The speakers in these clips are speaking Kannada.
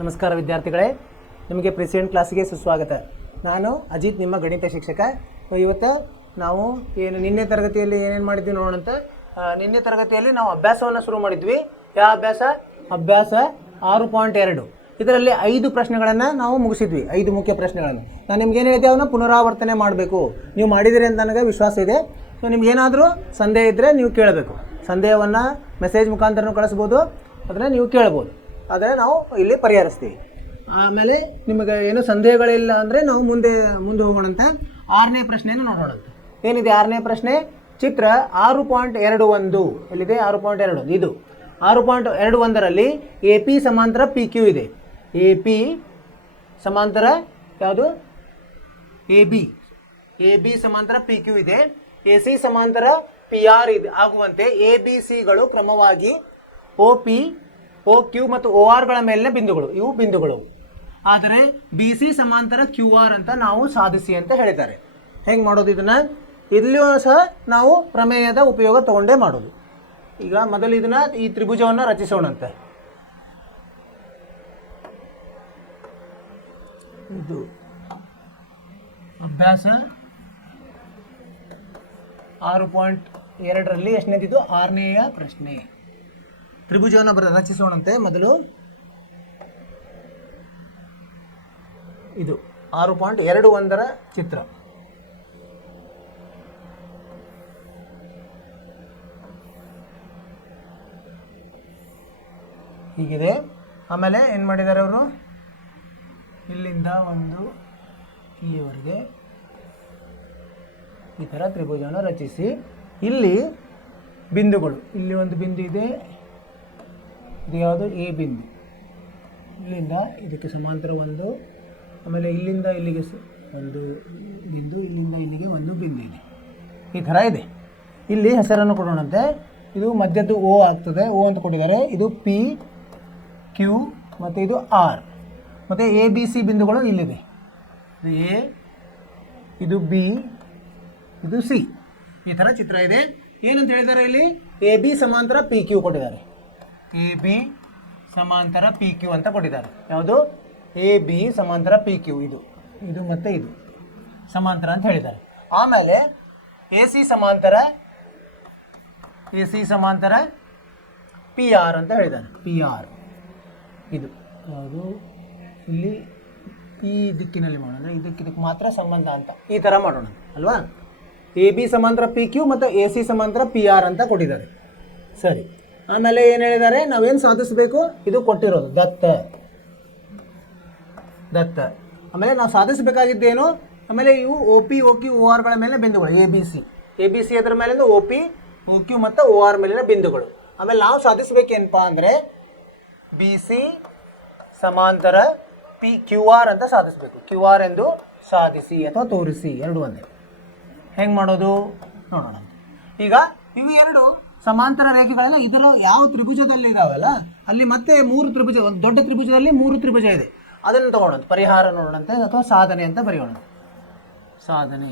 ನಮಸ್ಕಾರ ವಿದ್ಯಾರ್ಥಿಗಳೇ, ನಿಮಗೆ ಪ್ರೆಸಿಡೆಂಟ್ ಕ್ಲಾಸಿಗೆ ಸುಸ್ವಾಗತ. ನಾನು ಅಜಿತ್, ನಿಮ್ಮ ಗಣಿತ ಶಿಕ್ಷಕ. ಇವತ್ತು ನಾವು ನಿನ್ನೆ ತರಗತಿಯಲ್ಲಿ ಏನೇನು ಮಾಡಿದ್ವಿ ನೋಡೋಣಂತ. ನಿನ್ನೆ ತರಗತಿಯಲ್ಲಿ ನಾವು ಅಭ್ಯಾಸವನ್ನು ಶುರು ಮಾಡಿದ್ವಿ. ಯಾವ ಅಭ್ಯಾಸ? ಅಭ್ಯಾಸ 6.2. ಇದರಲ್ಲಿ 5 ಪ್ರಶ್ನೆಗಳನ್ನು ನಾವು ಮುಗಿಸಿದ್ವಿ, 5 ಮುಖ್ಯ ಪ್ರಶ್ನೆಗಳನ್ನು. ನಾನು ನಿಮ್ಗೇನು ಹೇಳಿದ್ದೆ, ಅವನ್ನ ಪುನರಾವರ್ತನೆ ಮಾಡಬೇಕು. ನೀವು ಮಾಡಿದಿರಿ ಅಂತ ನನಗೆ ವಿಶ್ವಾಸ ಇದೆ. ಸೊ ನಿಮ್ಗೇನಾದರೂ ಸಂದೇಹ ಇದ್ದರೆ ನೀವು ಕೇಳಬೇಕು. ಸಂದೇಹವನ್ನು ಮೆಸೇಜ್ ಮುಖಾಂತರನೂ ಕಳಿಸ್ಬೋದು, ಅದನ್ನು ನೀವು ಕೇಳ್ಬೋದು. ಆದರೆ ನಾವು ಇಲ್ಲಿ ಪರಿಹರಿಸ್ತೀವಿ. ಆಮೇಲೆ ನಿಮಗೆ ಏನೂ ಸಂದೇಹಗಳಿಲ್ಲ ಅಂದರೆ ನಾವು ಮುಂದೆ ಹೋಗೋಣಂತೆ. 6ನೇ ಪ್ರಶ್ನೆಯನ್ನು ನೋಡೋಣಂತೆ. ಏನಿದೆ 6ನೇ ಪ್ರಶ್ನೆ? ಚಿತ್ರ 6.21 ಎಲ್ಲಿದೆ? 6.2 ಇದು 6.21ರಲ್ಲಿ ಎ ಪಿ ಸಮಾಂತರ ಪಿ ಕ್ಯೂ ಇದೆ. ಎ ಪಿ ಸಮಾಂತರ ಯಾವುದು? ಎ ಬಿ ಸಮಾಂತರ ಪಿ ಕ್ಯೂ ಇದೆ. ಎ ಸಿ ಸಮಾಂತರ ಪಿ ಆರ್ ಇದೆ. ಆಗುವಂತೆ ಎ ಬಿ ಸಿಗಳು ಕ್ರಮವಾಗಿ ಒ ಪಿ, ಒ ಕ್ಯೂ ಮತ್ತು ಒ ಆರ್ಗಳ ಮೇಲಿನ ಬಿಂದುಗಳು, ಇವು ಬಿಂದುಗಳು. ಆದರೆ ಬಿ ಸಿ ಸಮಾಂತರ ಕ್ಯೂ ಆರ್ ಅಂತ ನಾವು ಸಾಧಿಸಿ ಅಂತ ಹೇಳಿದ್ದಾರೆ. ಹೆಂಗೆ ಮಾಡೋದು ಇದನ್ನು? ಇಲ್ಲಿಯೂ ಸಹ ನಾವು ಪ್ರಮೇಯದ ಉಪಯೋಗ ತಗೊಂಡೇ ಮಾಡೋದು. ಈಗ ಮೊದಲು ಇದನ್ನು, ಈ ತ್ರಿಭುಜವನ್ನು ರಚಿಸೋಣಂತೆ. ಇದು ಅಭ್ಯಾಸ 6.2ರಲ್ಲಿ ಎಷ್ಟನೇದಿದ್ದು? 6ನೇಯ ಪ್ರಶ್ನೆ. ತ್ರಿಭುಜವನ್ನು ರಚಿಸೋಣಂತೆ. ಮೊದಲು ಇದು 6.21ರ ಚಿತ್ರ. ಹೀಗಿದೆ. ಆಮೇಲೆ ಏನು ಮಾಡಿದ್ದಾರೆ ಅವರು? ಇಲ್ಲಿಂದ ಒಂದು ಇಲ್ಲಿವರೆಗೆ ಈ ಥರ ತ್ರಿಭುಜವನ್ನು ರಚಿಸಿ, ಇಲ್ಲಿ ಬಿಂದುಗಳು, ಇಲ್ಲಿ ಒಂದು ಬಿಂದು ಇದೆ, ಇದು ಯಾವುದು? ಎ ಬಿಂದು. ಇಲ್ಲಿಂದ ಇದಕ್ಕೆ ಸಮಾಂತರ ಒಂದು, ಆಮೇಲೆ ಇಲ್ಲಿಂದ ಇಲ್ಲಿಗೆ ಒಂದು ಬಿಂದು, ಇಲ್ಲಿಂದ ಇಲ್ಲಿಗೆ ಒಂದು ಬಿಂದು ಇದೆ. ಈ ಥರ ಇದೆ. ಇಲ್ಲಿ ಹೆಸರನ್ನು ಕೊಡೋಣಂತೆ. ಇದು ಮಧ್ಯದ್ದು ಓ ಆಗ್ತದೆ, ಓ ಅಂತ ಕೊಟ್ಟಿದ್ದಾರೆ. ಇದು ಪಿ, ಕ್ಯೂ ಮತ್ತು ಇದು ಆರ್. ಮತ್ತು ಎ ಬಿ ಸಿ ಬಿಂದುಗಳು ಇಲ್ಲಿದೆ. ಇದು ಎ, ಇದು ಬಿ, ಇದು ಸಿ. ಈ ಥರ ಚಿತ್ರ ಇದೆ. ಏನಂತ ಹೇಳಿದ್ದಾರೆ ಇಲ್ಲಿ? ಎ ಬಿ ಸಮಾಂತರ ಪಿ ಕ್ಯೂ ಕೊಟ್ಟಿದ್ದಾರೆ. ಎ ಬಿ ಸಮಾಂತರ ಪಿ ಕ್ಯೂ ಅಂತ ಕೊಟ್ಟಿದ್ದಾರೆ. ಯಾವುದು? ಎ ಬಿ ಸಮಾಂತರ ಪಿ ಕ್ಯೂ. ಇದು ಮತ್ತು ಇದು ಸಮಾಂತರ ಅಂತ ಹೇಳಿದ್ದಾರೆ. ಆಮೇಲೆ ಎ ಸಿ ಸಮಾಂತರ ಪಿ ಆರ್ ಅಂತ ಹೇಳಿದ್ದಾರೆ. ಪಿ ಆರ್ ಇದು ಯಾವುದು? ಇಲ್ಲಿ ಈ ದಿಕ್ಕಿನಲ್ಲಿ ಮಾಡೋಣ, ಇದಕ್ಕೆ ಮಾತ್ರ ಸಂಬಂಧ ಅಂತ ಈ ಥರ ಮಾಡೋಣ ಅಲ್ವಾ? ಎ ಬಿ ಸಮಾಂತರ ಪಿ ಕ್ಯೂ ಮತ್ತು ಎ ಸಿ ಸಮಾಂತರ ಪಿ ಆರ್ ಅಂತ ಕೊಟ್ಟಿದ್ದಾರೆ. ಸರಿ. ಆಮೇಲೆ ಏನು ಹೇಳಿದ್ದಾರೆ? ನಾವೇನು ಸಾಧಿಸಬೇಕು? ಇದು ಕೊಟ್ಟಿರೋದು ದತ್ತ. ಆಮೇಲೆ ನಾವು ಸಾಧಿಸಬೇಕಾಗಿದ್ದೇನು? ಆಮೇಲೆ ಇವು ಒ ಪಿ, ಒ ಕ್ಯೂ, ಒ ಆರ್ಗಳ ಮೇಲಿನ ಬಿಂದುಗಳು. ಎ ಬಿ ಸಿ ಅದರ ಮೇಲಿಂದ ಒ ಪಿ, ಒ ಕ್ಯೂ ಮತ್ತು ಒ ಆರ್ ಮೇಲಿನ ಬಿಂದುಗಳು. ಆಮೇಲೆ ನಾವು ಸಾಧಿಸಬೇಕೇನಪ್ಪ ಅಂದರೆ ಬಿ ಸಿ ಸಮಾಂತರ ಪಿ ಕ್ಯೂ ಆರ್ ಅಂತ ಸಾಧಿಸಬೇಕು. ಕ್ಯೂ ಆರ್ ಎಂದು ಸಾಧಿಸಿ ಅಥವಾ ತೋರಿಸಿ, ಎರಡು ಒಂದೇ. ಹೆಂಗೆ ಮಾಡೋದು ನೋಡೋಣ. ಈಗ ಇವು ಎರಡು ಸಮಾಂತರ ರೇಖೆಗಳೆಲ್ಲ ಇದರ ಯಾವ ತ್ರಿಭುಜದಲ್ಲಿ ಇದಾವಲ್ಲ, ಅಲ್ಲಿ ಮತ್ತೆ 3 ತ್ರಿಭುಜ, ಒಂದು ದೊಡ್ಡ ತ್ರಿಭುಜದಲ್ಲಿ 3 ತ್ರಿಭುಜ ಇದೆ. ಅದನ್ನು ತಗೊಳ್ಳೋಣ, ಪರಿಹಾರ ನೋಡೋಣಂತೆ ಅಥವಾ ಸಾಧನೆ ಅಂತ ಬರೆಯೋಣ. ಸಾಧನೆ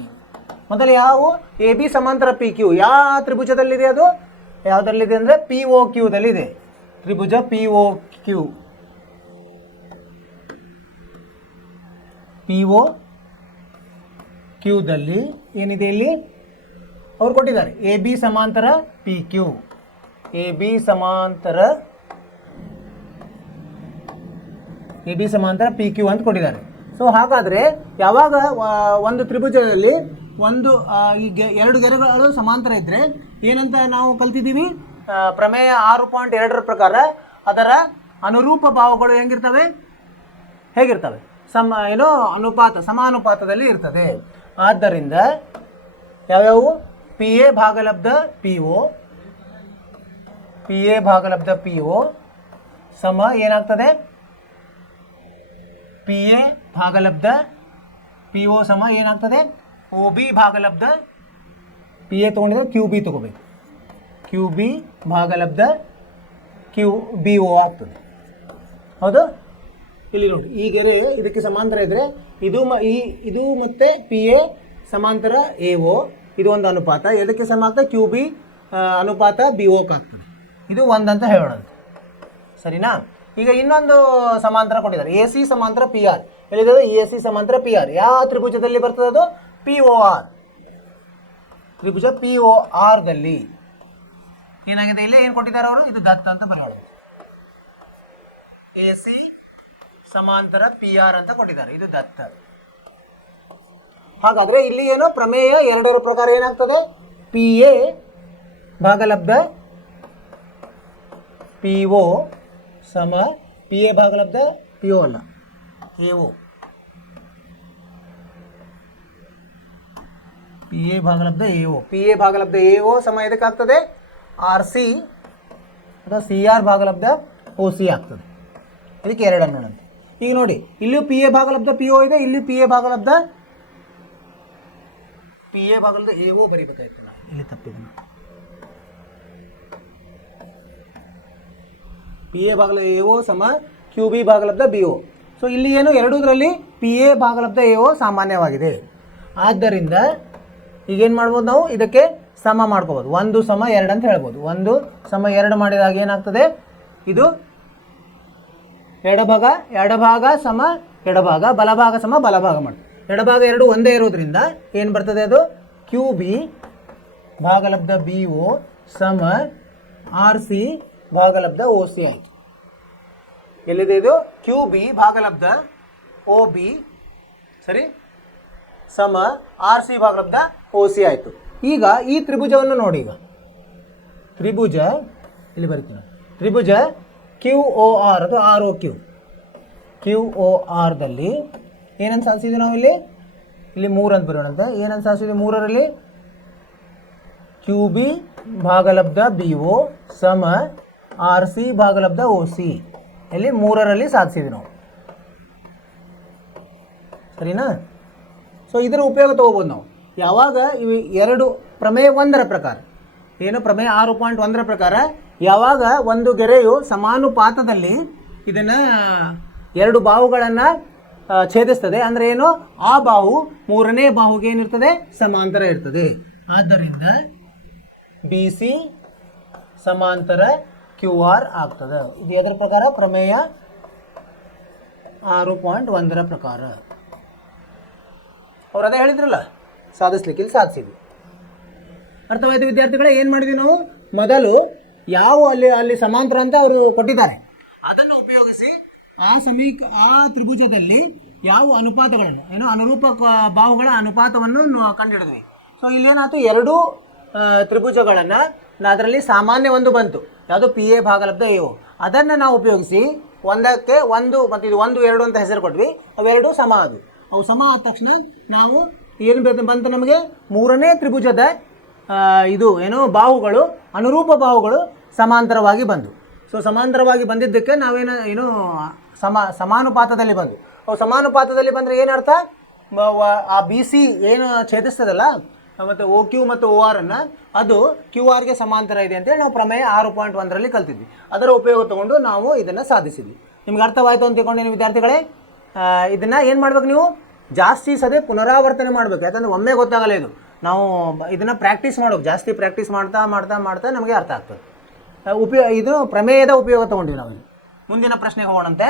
ಮೊದಲು ಯಾವ? ಎ ಬಿ ಸಮಾಂತರ ಪಿ ಕ್ಯೂ ಯಾವ ತ್ರಿಭುಜದಲ್ಲಿದೆ? ಅದು ಯಾವುದರಲ್ಲಿದೆ ಅಂದರೆ ಪಿ ಒ ಕ್ಯೂದಲ್ಲಿದೆ. ತ್ರಿಭುಜ P O Q. P O ಕ್ಯೂದಲ್ಲಿ ಏನಿದೆ? ಇಲ್ಲಿ ಅವ್ರು ಕೊಟ್ಟಿದ್ದಾರೆ ಎ ಬಿ ಸಮಾಂತರ ಪಿ ಕ್ಯೂ. ಎ ಬಿ ಸಮಾಂತರ ಪಿ ಕ್ಯೂ ಅಂತ ಕೊಟ್ಟಿದ್ದಾರೆ. ಸೊ ಹಾಗಾದರೆ ಯಾವಾಗ ಒಂದು ತ್ರಿಭುಜದಲ್ಲಿ ಒಂದು ಈಗ 2 ಗೆರೆಗಳು ಸಮಾಂತರ ಇದ್ದರೆ ಏನಂತ ನಾವು ಕಲ್ತಿದ್ದೀವಿ? ಪ್ರಮೇಯ 6.2ರ ಪ್ರಕಾರ ಅದರ ಅನುರೂಪ ಭಾವಗಳು ಹೇಗಿರ್ತವೆ? ಸಮಾನುಪಾತದಲ್ಲಿ ಇರ್ತದೆ. ಆದ್ದರಿಂದ ಯಾವ್ಯಾವು? ಪಿ ಎ ಭಾಗಲಬ್ಧ ಪಿ ಒ ಸಮ ಏನಾಗ್ತದೆ? ಪಿ ಎ ಭಾಗಲಬ್ಧ ಪಿ ಒ ಸಮ ಏನಾಗ್ತದೆ? ಒ ಬಿ ಭಾಗಲಬ್ಧ ಪಿ ಎ ತೊಗೊಂಡಿದ್ರೆ ಕ್ಯೂ ಬಿ ತೊಗೋಬೇಕು. ಕ್ಯೂ ಬಿ ಭಾಗಲಬ್ಧ ಕ್ಯೂ ಬಿ ಒ ಆಗ್ತದೆ. ಹೌದು? ಇಲ್ಲಿ ನೋಡಿ, ಈ ಗೆರೆ ಇದಕ್ಕೆ ಸಮಾಂತರ ಇದ್ದರೆ ಇದು ಮತ್ತು ಪಿ ಎ ಸಮಾಂತರ ಎ ಒ, ಇದು ಒಂದು ಅನುಪಾತ. ಎದಕ್ಕೆ ಸಮ ಆಗ್ತದೆ? ಕ್ಯೂ ಬಿ ಅನುಪಾತ ಬಿ ಓಕ್ ಆಗ್ತದೆ. ಇದು ಒಂದಂತ ಹೇಳೋಣ, ಸರಿನಾ? ಈಗ ಇನ್ನೊಂದು ಸಮಾಂತರ ಕೊಟ್ಟಿದ್ದಾರೆ, ಎ ಸಿ ಸಮಾಂತರ ಪಿ ಆರ್. ಹೇಳಿದ್ರು ಎ ಸಿ ಸಮಾಂತರ ಪಿ ಆರ್ ಯಾವ ತ್ರಿಭುಜದಲ್ಲಿ ಬರ್ತದೆ? ಅದು ಪಿ ಒ ಆರ್. ತ್ರಿಭುಜ ಪಿ ಒ ಆರ್ ದಲ್ಲಿ ಏನಾಗಿದೆ? ಇಲ್ಲಿ ಏನು ಕೊಟ್ಟಿದ್ದಾರೆ ಅವರು? ಇದು ದತ್ತ ಅಂತ ಬರೆಯೋಣ. ಎ ಸಿ ಸಮಾಂತರ ಪಿ ಆರ್ ಅಂತ ಕೊಟ್ಟಿದ್ದಾರೆ, ಇದು ದತ್ತ. ಹಾಗಾದ್ರೆ ಇಲ್ಲಿ ಏನು ಪ್ರಮೇಯ ಎರಡರ ಪ್ರಕಾರ ಏನಾಗ್ತದೆ? ಪಿ ಎ ಭಾಗಲಬ್ಧ ಪಿ ಒ ಸಮ ಪಿ ಎ ಭಾಗಲಬ್ಧ ಪಿ ಒ ಅಲ್ಲ ಎ ಒ. ಪಿ ಎ ಭಾಗಲಬ್ಧ ಎ ಒ. ಪಿ ಎ ಭಾಗಲಬ್ಧ ಎ ಒ ಸಮ ಎದಕ್ಕಾಗ್ತದೆ? ಆರ್ ಸಿ ಅಥವಾ ಸಿ ಆರ್ ಭಾಗಲಬ್ಧ ಒ ಸಿ ಆಗ್ತದೆ. ಇದಕ್ಕೆ ಎರಡು ನೋಡಂತೆ. ಈಗ ನೋಡಿ, ಇಲ್ಲಿಯೂ ಪಿ ಎ ಭಾಗಲಬ್ಧ ಪಿ ಒ ಇದೆ, ಇಲ್ಲಿ ಪಿ ಎ ಭಾಗಲಬ್ಧ ಎ ಒ ಬರೀಬೇಕಾಯ್ತು. ನಾವು ಇಲ್ಲಿ ತಪ್ಪಿದೆ. ಪಿ ಎ ಭಾಗಲಬ್ಧ ಎ ಒ ಸಮ ಕ್ಯೂ ಬಿ ಭಾಗಲಬ್ಧ ಬಿ ಒ. ಸೊ ಇಲ್ಲಿ ಏನು ಎರಡೂದರಲ್ಲಿ ಪಿ ಎ ಭಾಗಲಬ್ಧ ಎ ಒ ಸಾಮಾನ್ಯವಾಗಿದೆ. ಆದ್ದರಿಂದ ಈಗೇನು ಮಾಡ್ಬೋದು? ನಾವು ಇದಕ್ಕೆ ಸಮ ಮಾಡ್ಕೋಬೋದು. 1:2 ಅಂತ ಹೇಳ್ಬೋದು. 1:2 ಮಾಡಿದಾಗ ಏನಾಗ್ತದೆ? ಇದು ಎಡಭಾಗ ಸಮ ಎಡಭಾಗ, ಬಲಭಾಗ ಸಮ ಬಲಭಾಗ ಮಾಡಿ. ಎಡಭಾಗ ಎರಡು ಒಂದೇ ಇರೋದ್ರಿಂದ ಏನು ಬರ್ತದೆ? ಅದು ಕ್ಯೂ ಬಿ ಭಾಗಲಬ್ಧ ಬಿ ಒ ಸಮ ಆರ್ ಸಿ ಭಾಗಲಬ್ಧ ಒ ಸಿ ಆಯಿತು. ಎಲ್ಲಿದೆ ಇದು? ಕ್ಯೂ ಬಿ ಭಾಗಲಬ್ಧ ಒ ಬಿ ಸರಿ ಸಮ ಆರ್ ಸಿ ಭಾಗಲಬ್ಧ ಒ ಸಿ ಆಯಿತು. ಈಗ ಈ ತ್ರಿಭುಜವನ್ನು ನೋಡಿ. ಈಗ ತ್ರಿಭುಜ ಇಲ್ಲಿ ಬರೀತೀನಿ. ತ್ರಿಭುಜ ಕ್ಯೂ ಒ ಆರ್ ಅಥವಾ ಆರ್ ಒ ಕ್ಯೂ ಒ ಆರ್ದಲ್ಲಿ ಏನಂತ ಸಾಧಿಸಿದ್ವಿ ನಾವು? ಇಲ್ಲಿ 3 ಅಂತ ಬರೋಣಂತೆ. ಏನಂತ ಸಾಧಿಸಿದ್ವಿ? 3ರಲ್ಲಿ ಕ್ಯೂ ಬಿ ಭಾಗಲಬ್ಧ ಬಿ ಒ ಸಮ ಆರ್ ಸಿ ಭಾಗಲಬ್ಧ ಒ ಸಿ. ಇಲ್ಲಿ 3ರಲ್ಲಿ ಸಾಧಿಸಿದ್ವಿ ನಾವು, ಸರಿನಾ? ಸೊ ಇದರ ಉಪಯೋಗ ತಗೋಬೋದು ನಾವು ಯಾವಾಗ? ಇವು ಎರಡು ಪ್ರಮೇಯ 1ರ ಪ್ರಕಾರ ಏನು? ಪ್ರಮೇಯ 6.1ರ ಪ್ರಕಾರ ಯಾವಾಗ ಒಂದು ಗೆರೆಯು ಸಮಾನುಪಾತದಲ್ಲಿ ಇದನ್ನು ಎರಡು ಬಾಹುಗಳನ್ನು ಛೇದಿಸ್ತದೆ ಅಂದರೆ ಏನು? ಆ ಬಾಹು 3ನೇ ಬಾಹುಗೆ ಏನಿರ್ತದೆ? ಸಮಾಂತರ ಇರ್ತದೆ. ಆದ್ದರಿಂದ ಬಿ ಸಿ ಸಮಾಂತರ ಕ್ಯೂ ಆರ್ ಆಗ್ತದೆ. ಇದು ಅದರ ಪ್ರಕಾರ ಪ್ರಮೇಯ 6.1ರ ಪ್ರಕಾರ. ಅವ್ರು ಅದೇ ಹೇಳಿದ್ರಲ್ಲ, ಸಾಧಿಸ್ಲಿಕ್ಕೆ ಇಲ್ಲಿ ಸಾಧಿಸಿದ್ವಿ. ಅರ್ಥವಾಯ್ತು ವಿದ್ಯಾರ್ಥಿಗಳೇ? ಏನು ಮಾಡಿದ್ವಿ ನಾವು? ಮೊದಲು ಯಾವ ಅಲ್ಲಿ ಸಮಾಂತರ ಅಂತ ಅವರು ಕೊಟ್ಟಿದ್ದಾರೆ ಅದನ್ನು ಉಪಯೋಗಿಸಿ ಆ ತ್ರಿಭುಜದಲ್ಲಿ ಯಾವ ಅನುಪಾತಗಳನ್ನು ಅನುರೂಪ ಬಾಹುಗಳ ಅನುಪಾತವನ್ನು ಕಂಡುಹಿಡಿದ್ವಿ. ಸೊ ಇಲ್ಲೇನಾಯ್ತು? ಎರಡು ತ್ರಿಭುಜಗಳನ್ನು ಅದರಲ್ಲಿ ಸಾಮಾನ್ಯ ಒಂದು ಬಂತು, ಯಾವುದು? ಪಿ ಎ ಭಾಗಲಬ್ಧ ಎ ಒ. ಅದನ್ನು ನಾವು ಉಪಯೋಗಿಸಿ ಒಂದಕ್ಕೆ 1 ಮತ್ತು ಇದು 1, 2 ಅಂತ ಹೆಸರು ಕೊಟ್ವಿ. ಅವೆರಡು ಸಮ ಆದವು. ಅವು ಸಮ ಆದ ತಕ್ಷಣ ನಾವು ಏನು ಬಂತು? ನಮಗೆ 3ನೇ ತ್ರಿಭುಜದ ಬಾಹುಗಳು, ಅನುರೂಪ ಬಾಹುಗಳು ಸಮಾಂತರವಾಗಿ ಬಂದು. ಸೊ ಸಮಾಂತರವಾಗಿ ಬಂದಿದ್ದಕ್ಕೆ ನಾವೇನು ಸಮಾನುಪಾತದಲ್ಲಿ ಬಂದು. ಅವು ಸಮಾನುಪಾತದಲ್ಲಿ ಬಂದರೆ ಏನರ್ಥ? ಆ ಬಿ ಸಿ ಏನು ಛೇದಿಸ್ತದಲ್ಲ ಮತ್ತು ಒ ಕ್ಯೂ ಮತ್ತು ಒ ಆರ್ ಅನ್ನು, ಅದು ಕ್ಯೂ ಆರ್ಗೆ ಸಮಾಂತರ ಇದೆ ಅಂತೇಳಿ ನಾವು ಪ್ರಮೇಯ 6.1ರಲ್ಲಿ ಕಲ್ತಿದ್ವಿ. ಅದರ ಉಪಯೋಗ ತಗೊಂಡು ನಾವು ಇದನ್ನು ಸಾಧಿಸಿದ್ವಿ. ನಿಮ್ಗೆ ಅರ್ಥವಾಯಿತು ಅಂತ ತಿಳ್ಕೊಂಡೇನು ವಿದ್ಯಾರ್ಥಿಗಳೇ? ಇದನ್ನು ಏನು ಮಾಡ್ಬೇಕು? ನೀವು ಜಾಸ್ತಿ ಸದೇ ಪುನರಾವರ್ತನೆ ಮಾಡಬೇಕು. ಯಾಕಂದರೆ ಒಮ್ಮೆ ಗೊತ್ತಾಗಲ್ಲ ಇದು. ನಾವು ಇದನ್ನು ಪ್ರಾಕ್ಟೀಸ್ ಮಾಡೋದು, ಜಾಸ್ತಿ ಪ್ರಾಕ್ಟೀಸ್ ಮಾಡ್ತಾ ಮಾಡ್ತಾ ಮಾಡ್ತಾ ನಮಗೆ ಅರ್ಥ ಆಗ್ತದೆ. ಇದು ಪ್ರಮೇಯದ ಉಪಯೋಗ ತಗೊಂಡಿವಿ ನಾವು. ಮುಂದಿನ ಪ್ರಶ್ನೆಗೆ ಹೋಗೋಣಂತೆ.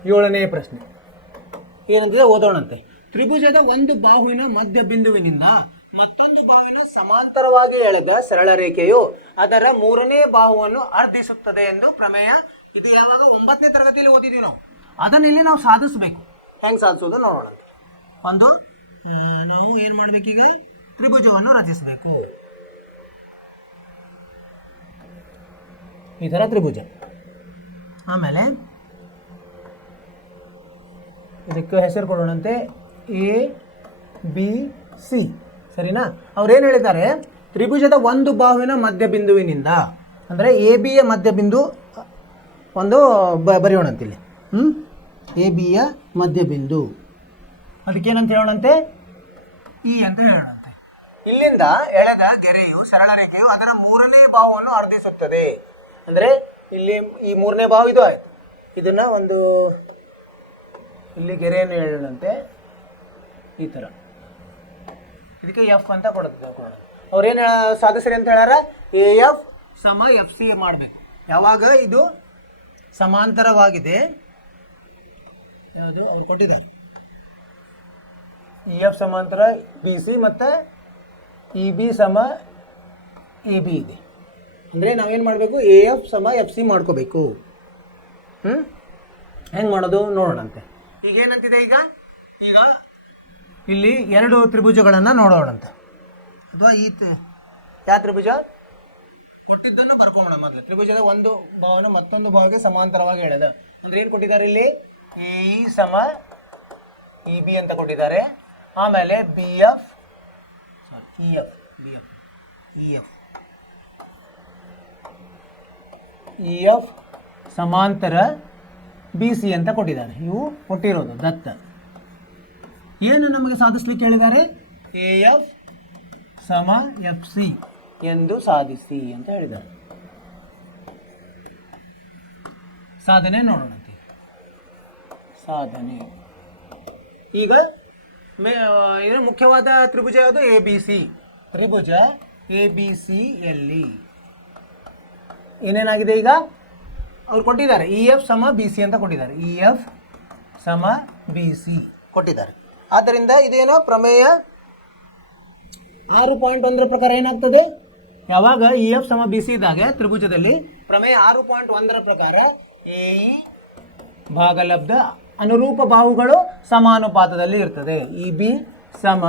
7ನೇ ಪ್ರಶ್ನೆ ಏನಂತಿದೆ ಓದೋಣಂತೆ. ತ್ರಿಭುಜದ ಒಂದು ಬಾಹುವಿನ ಮಧ್ಯ ಬಿಂದುವಿನಿಂದ ಮತ್ತೊಂದು ಬಾಹುವಿನ ಸಮಾಂತರವಾಗಿ ಎಳೆದ ಸರಳ ರೇಖೆಯು ಅದರ 3ನೇ ಬಾಹುವನ್ನು ಅರ್ಧಿಸುತ್ತದೆ ಎಂದು ಪ್ರಮೇಯ. ಇದು ಯಾವಾಗ? 9ನೇ ತರಗತಿಯಲ್ಲಿ ಓದಿದ್ದೀವಿ ನಾವು. ಅದನ್ನ ಇಲ್ಲಿ ನಾವು ಸಾಧಿಸಬೇಕು. ಹೆಂಗೆ ಸಾಧಿಸೋದು ನೋಡೋಣ. ನಾವು ಏನು ಮಾಡಬೇಕೀಗ? ತ್ರಿಭುಜವನ್ನು ರಚಿಸಬೇಕು. ಈ ಥರ ತ್ರಿಭುಜ. ಆಮೇಲೆ ಇದಕ್ಕೆ ಹೆಸರು ಕೊಡೋಣಂತೆ ಎ ಬಿ ಸಿ. ಸರಿನಾ? ಅವ್ರೇನು ಹೇಳಿದ್ದಾರೆ? ತ್ರಿಭುಜದ ಒಂದು ಬಾಹುವಿನ ಮಧ್ಯಬಿಂದುವಿನಿಂದ ಅಂದರೆ ಎ ಬಿಯ ಮಧ್ಯಬಿಂದು ಒಂದು ಬರೆಯೋಣಂತಿಲ್ಲಿ. A ಬಿಯ Madhyabindu ಅದಕ್ಕೇನಂತ ಹೇಳೋಣಂತೆ? ಇ ಅಂತ ಹೇಳೋಣಂತೆ. ಇಲ್ಲಿಂದ ಎಳೆದ ಗೆರೆಯು ಸರಳ ರೇಖೆಯು ಅದರ 3ನೇ ಬಾಹುವನ್ನು ಅರ್ಧಿಸುತ್ತದೆ. ಅಂದರೆ ಇಲ್ಲಿ ಈ 3ನೇ ಬಾಹು ಇದು ಆಯಿತು. ಇದನ್ನು ಒಂದು ಇಲ್ಲಿ ಗೆರೆಯನ್ನು ಹೇಳೋಣಂತೆ ಈ ಥರ. ಇದಕ್ಕೆ ಎಫ್ ಅಂತ ಕೊಡೋಣ. ಅವ್ರೇನು ಸಾಧಿಸ್ರಿ ಅಂತ ಹೇಳ್ಯಾರ? ಎ ಎಫ್ ಸಮ ಎಫ್ ಸಿ ಮಾಡಬೇಕು. ಯಾವಾಗ ಇದು ಸಮಾಂತರವಾಗಿದೆ, ಯಾವುದು ಅವ್ರು ಕೊಟ್ಟಿದ್ದಾರೆ ಇ ಎಫ್ ಸಮಾಂತರ ಬಿ ಸಿ ಮತ್ತು ಇ ಬಿ ಸಮ ಎ ಬಿ ಇದೆ ಅಂದರೆ ನಾವೇನು ಮಾಡಬೇಕು, ಎ ಎಫ್ ಸಮ ಎಫ್ ಸಿ ಮಾಡ್ಕೋಬೇಕು. ಹೆಂಗೆ ಮಾಡೋದು ನೋಡೋಣಂತೆ. ಈಗ ಏನಂತಿದೆ, ಈಗ ಇಲ್ಲಿ ಎರಡು ತ್ರಿಭುಜಗಳನ್ನು ನೋಡೋಣಂತೆ. ಅಥವಾ ಯಾವ ತ್ರಿಭುಜ ಕೊಟ್ಟಿದ್ದನ್ನು ಬರ್ಕೊಂಬೋಣ. ಮೊದಲು ತ್ರಿಭುಜದ ಒಂದು ಭಾವನ ಮತ್ತೊಂದು ಭಾವಕ್ಕೆ ಸಮಾಂತರವಾಗಿ ಹೇಳಿದ ಅಂದ್ರೆ ಏನು ಕೊಟ್ಟಿದ್ದಾರೆ, ಇಲ್ಲಿ ಎ ಸಮ ಇ ಬಿ ಅಂತ ಕೊಟ್ಟಿದ್ದಾರೆ. ಆಮೇಲೆ B F E F E F ಸಮಾಂತರ ಬಿ ಸಿ ಅಂತ ಕೊಟ್ಟಿದ್ದಾರೆ. ಇವು ಕೊಟ್ಟಿರೋದು ದತ್ತ. ಏನು ನಮಗೆ ಸಾಧಿಸ್ಲಿಕ್ಕೆ ಹೇಳಿದ್ದಾರೆ, ಎ ಎಫ್ ಸಮ ಎಫ್ ಸಿ ಎಂದು ಸಾಧಿಸಿ ಅಂತ ಹೇಳಿದ್ದಾರೆ. ಸಾಧನೆ ನೋಡೋಣಂತೆ. ಸಾಧನೆ ಈಗ ಏನು ಮುಖ್ಯವಾದ ತ್ರಿಭುಜ ಯಾವುದು, A B C Tribhuja. A B C ಯಲ್ಲಿ ಏನೇನಾಗಿದೆ, ಈಗ ಅವ್ರು ಕೊಟ್ಟಿದ್ದಾರೆ ಇ ಎಫ್ ಸಮ ಬಿ ಸಿ ಅಂತ ಕೊಟ್ಟಿದ್ದಾರೆ. ಇ ಎಫ್ ಸಮ ಬಿ ಸಿ ಕೊಟ್ಟಿದ್ದಾರೆ. ಆದ್ದರಿಂದ ಇದೇನೋ ಪ್ರಮೇಯ 6.1 ಪ್ರಕಾರ ಏನಾಗ್ತದೆ, ಯಾವಾಗ ಇ ಎಫ್ ಸಮ ಬಿ ಸಿ ಇದ್ದಾಗ ತ್ರಿಭುಜದಲ್ಲಿ ಪ್ರಮೇಯ 6.1 ಪ್ರಕಾರ ಎ ಭಾಗಲಬ್ಧ ಅನುರೂಪ ಬಾಹುಗಳು ಸಮಾನುಪಾತದಲ್ಲಿ ಇರ್ತದೆ. ಇ ಬಿ ಸಮ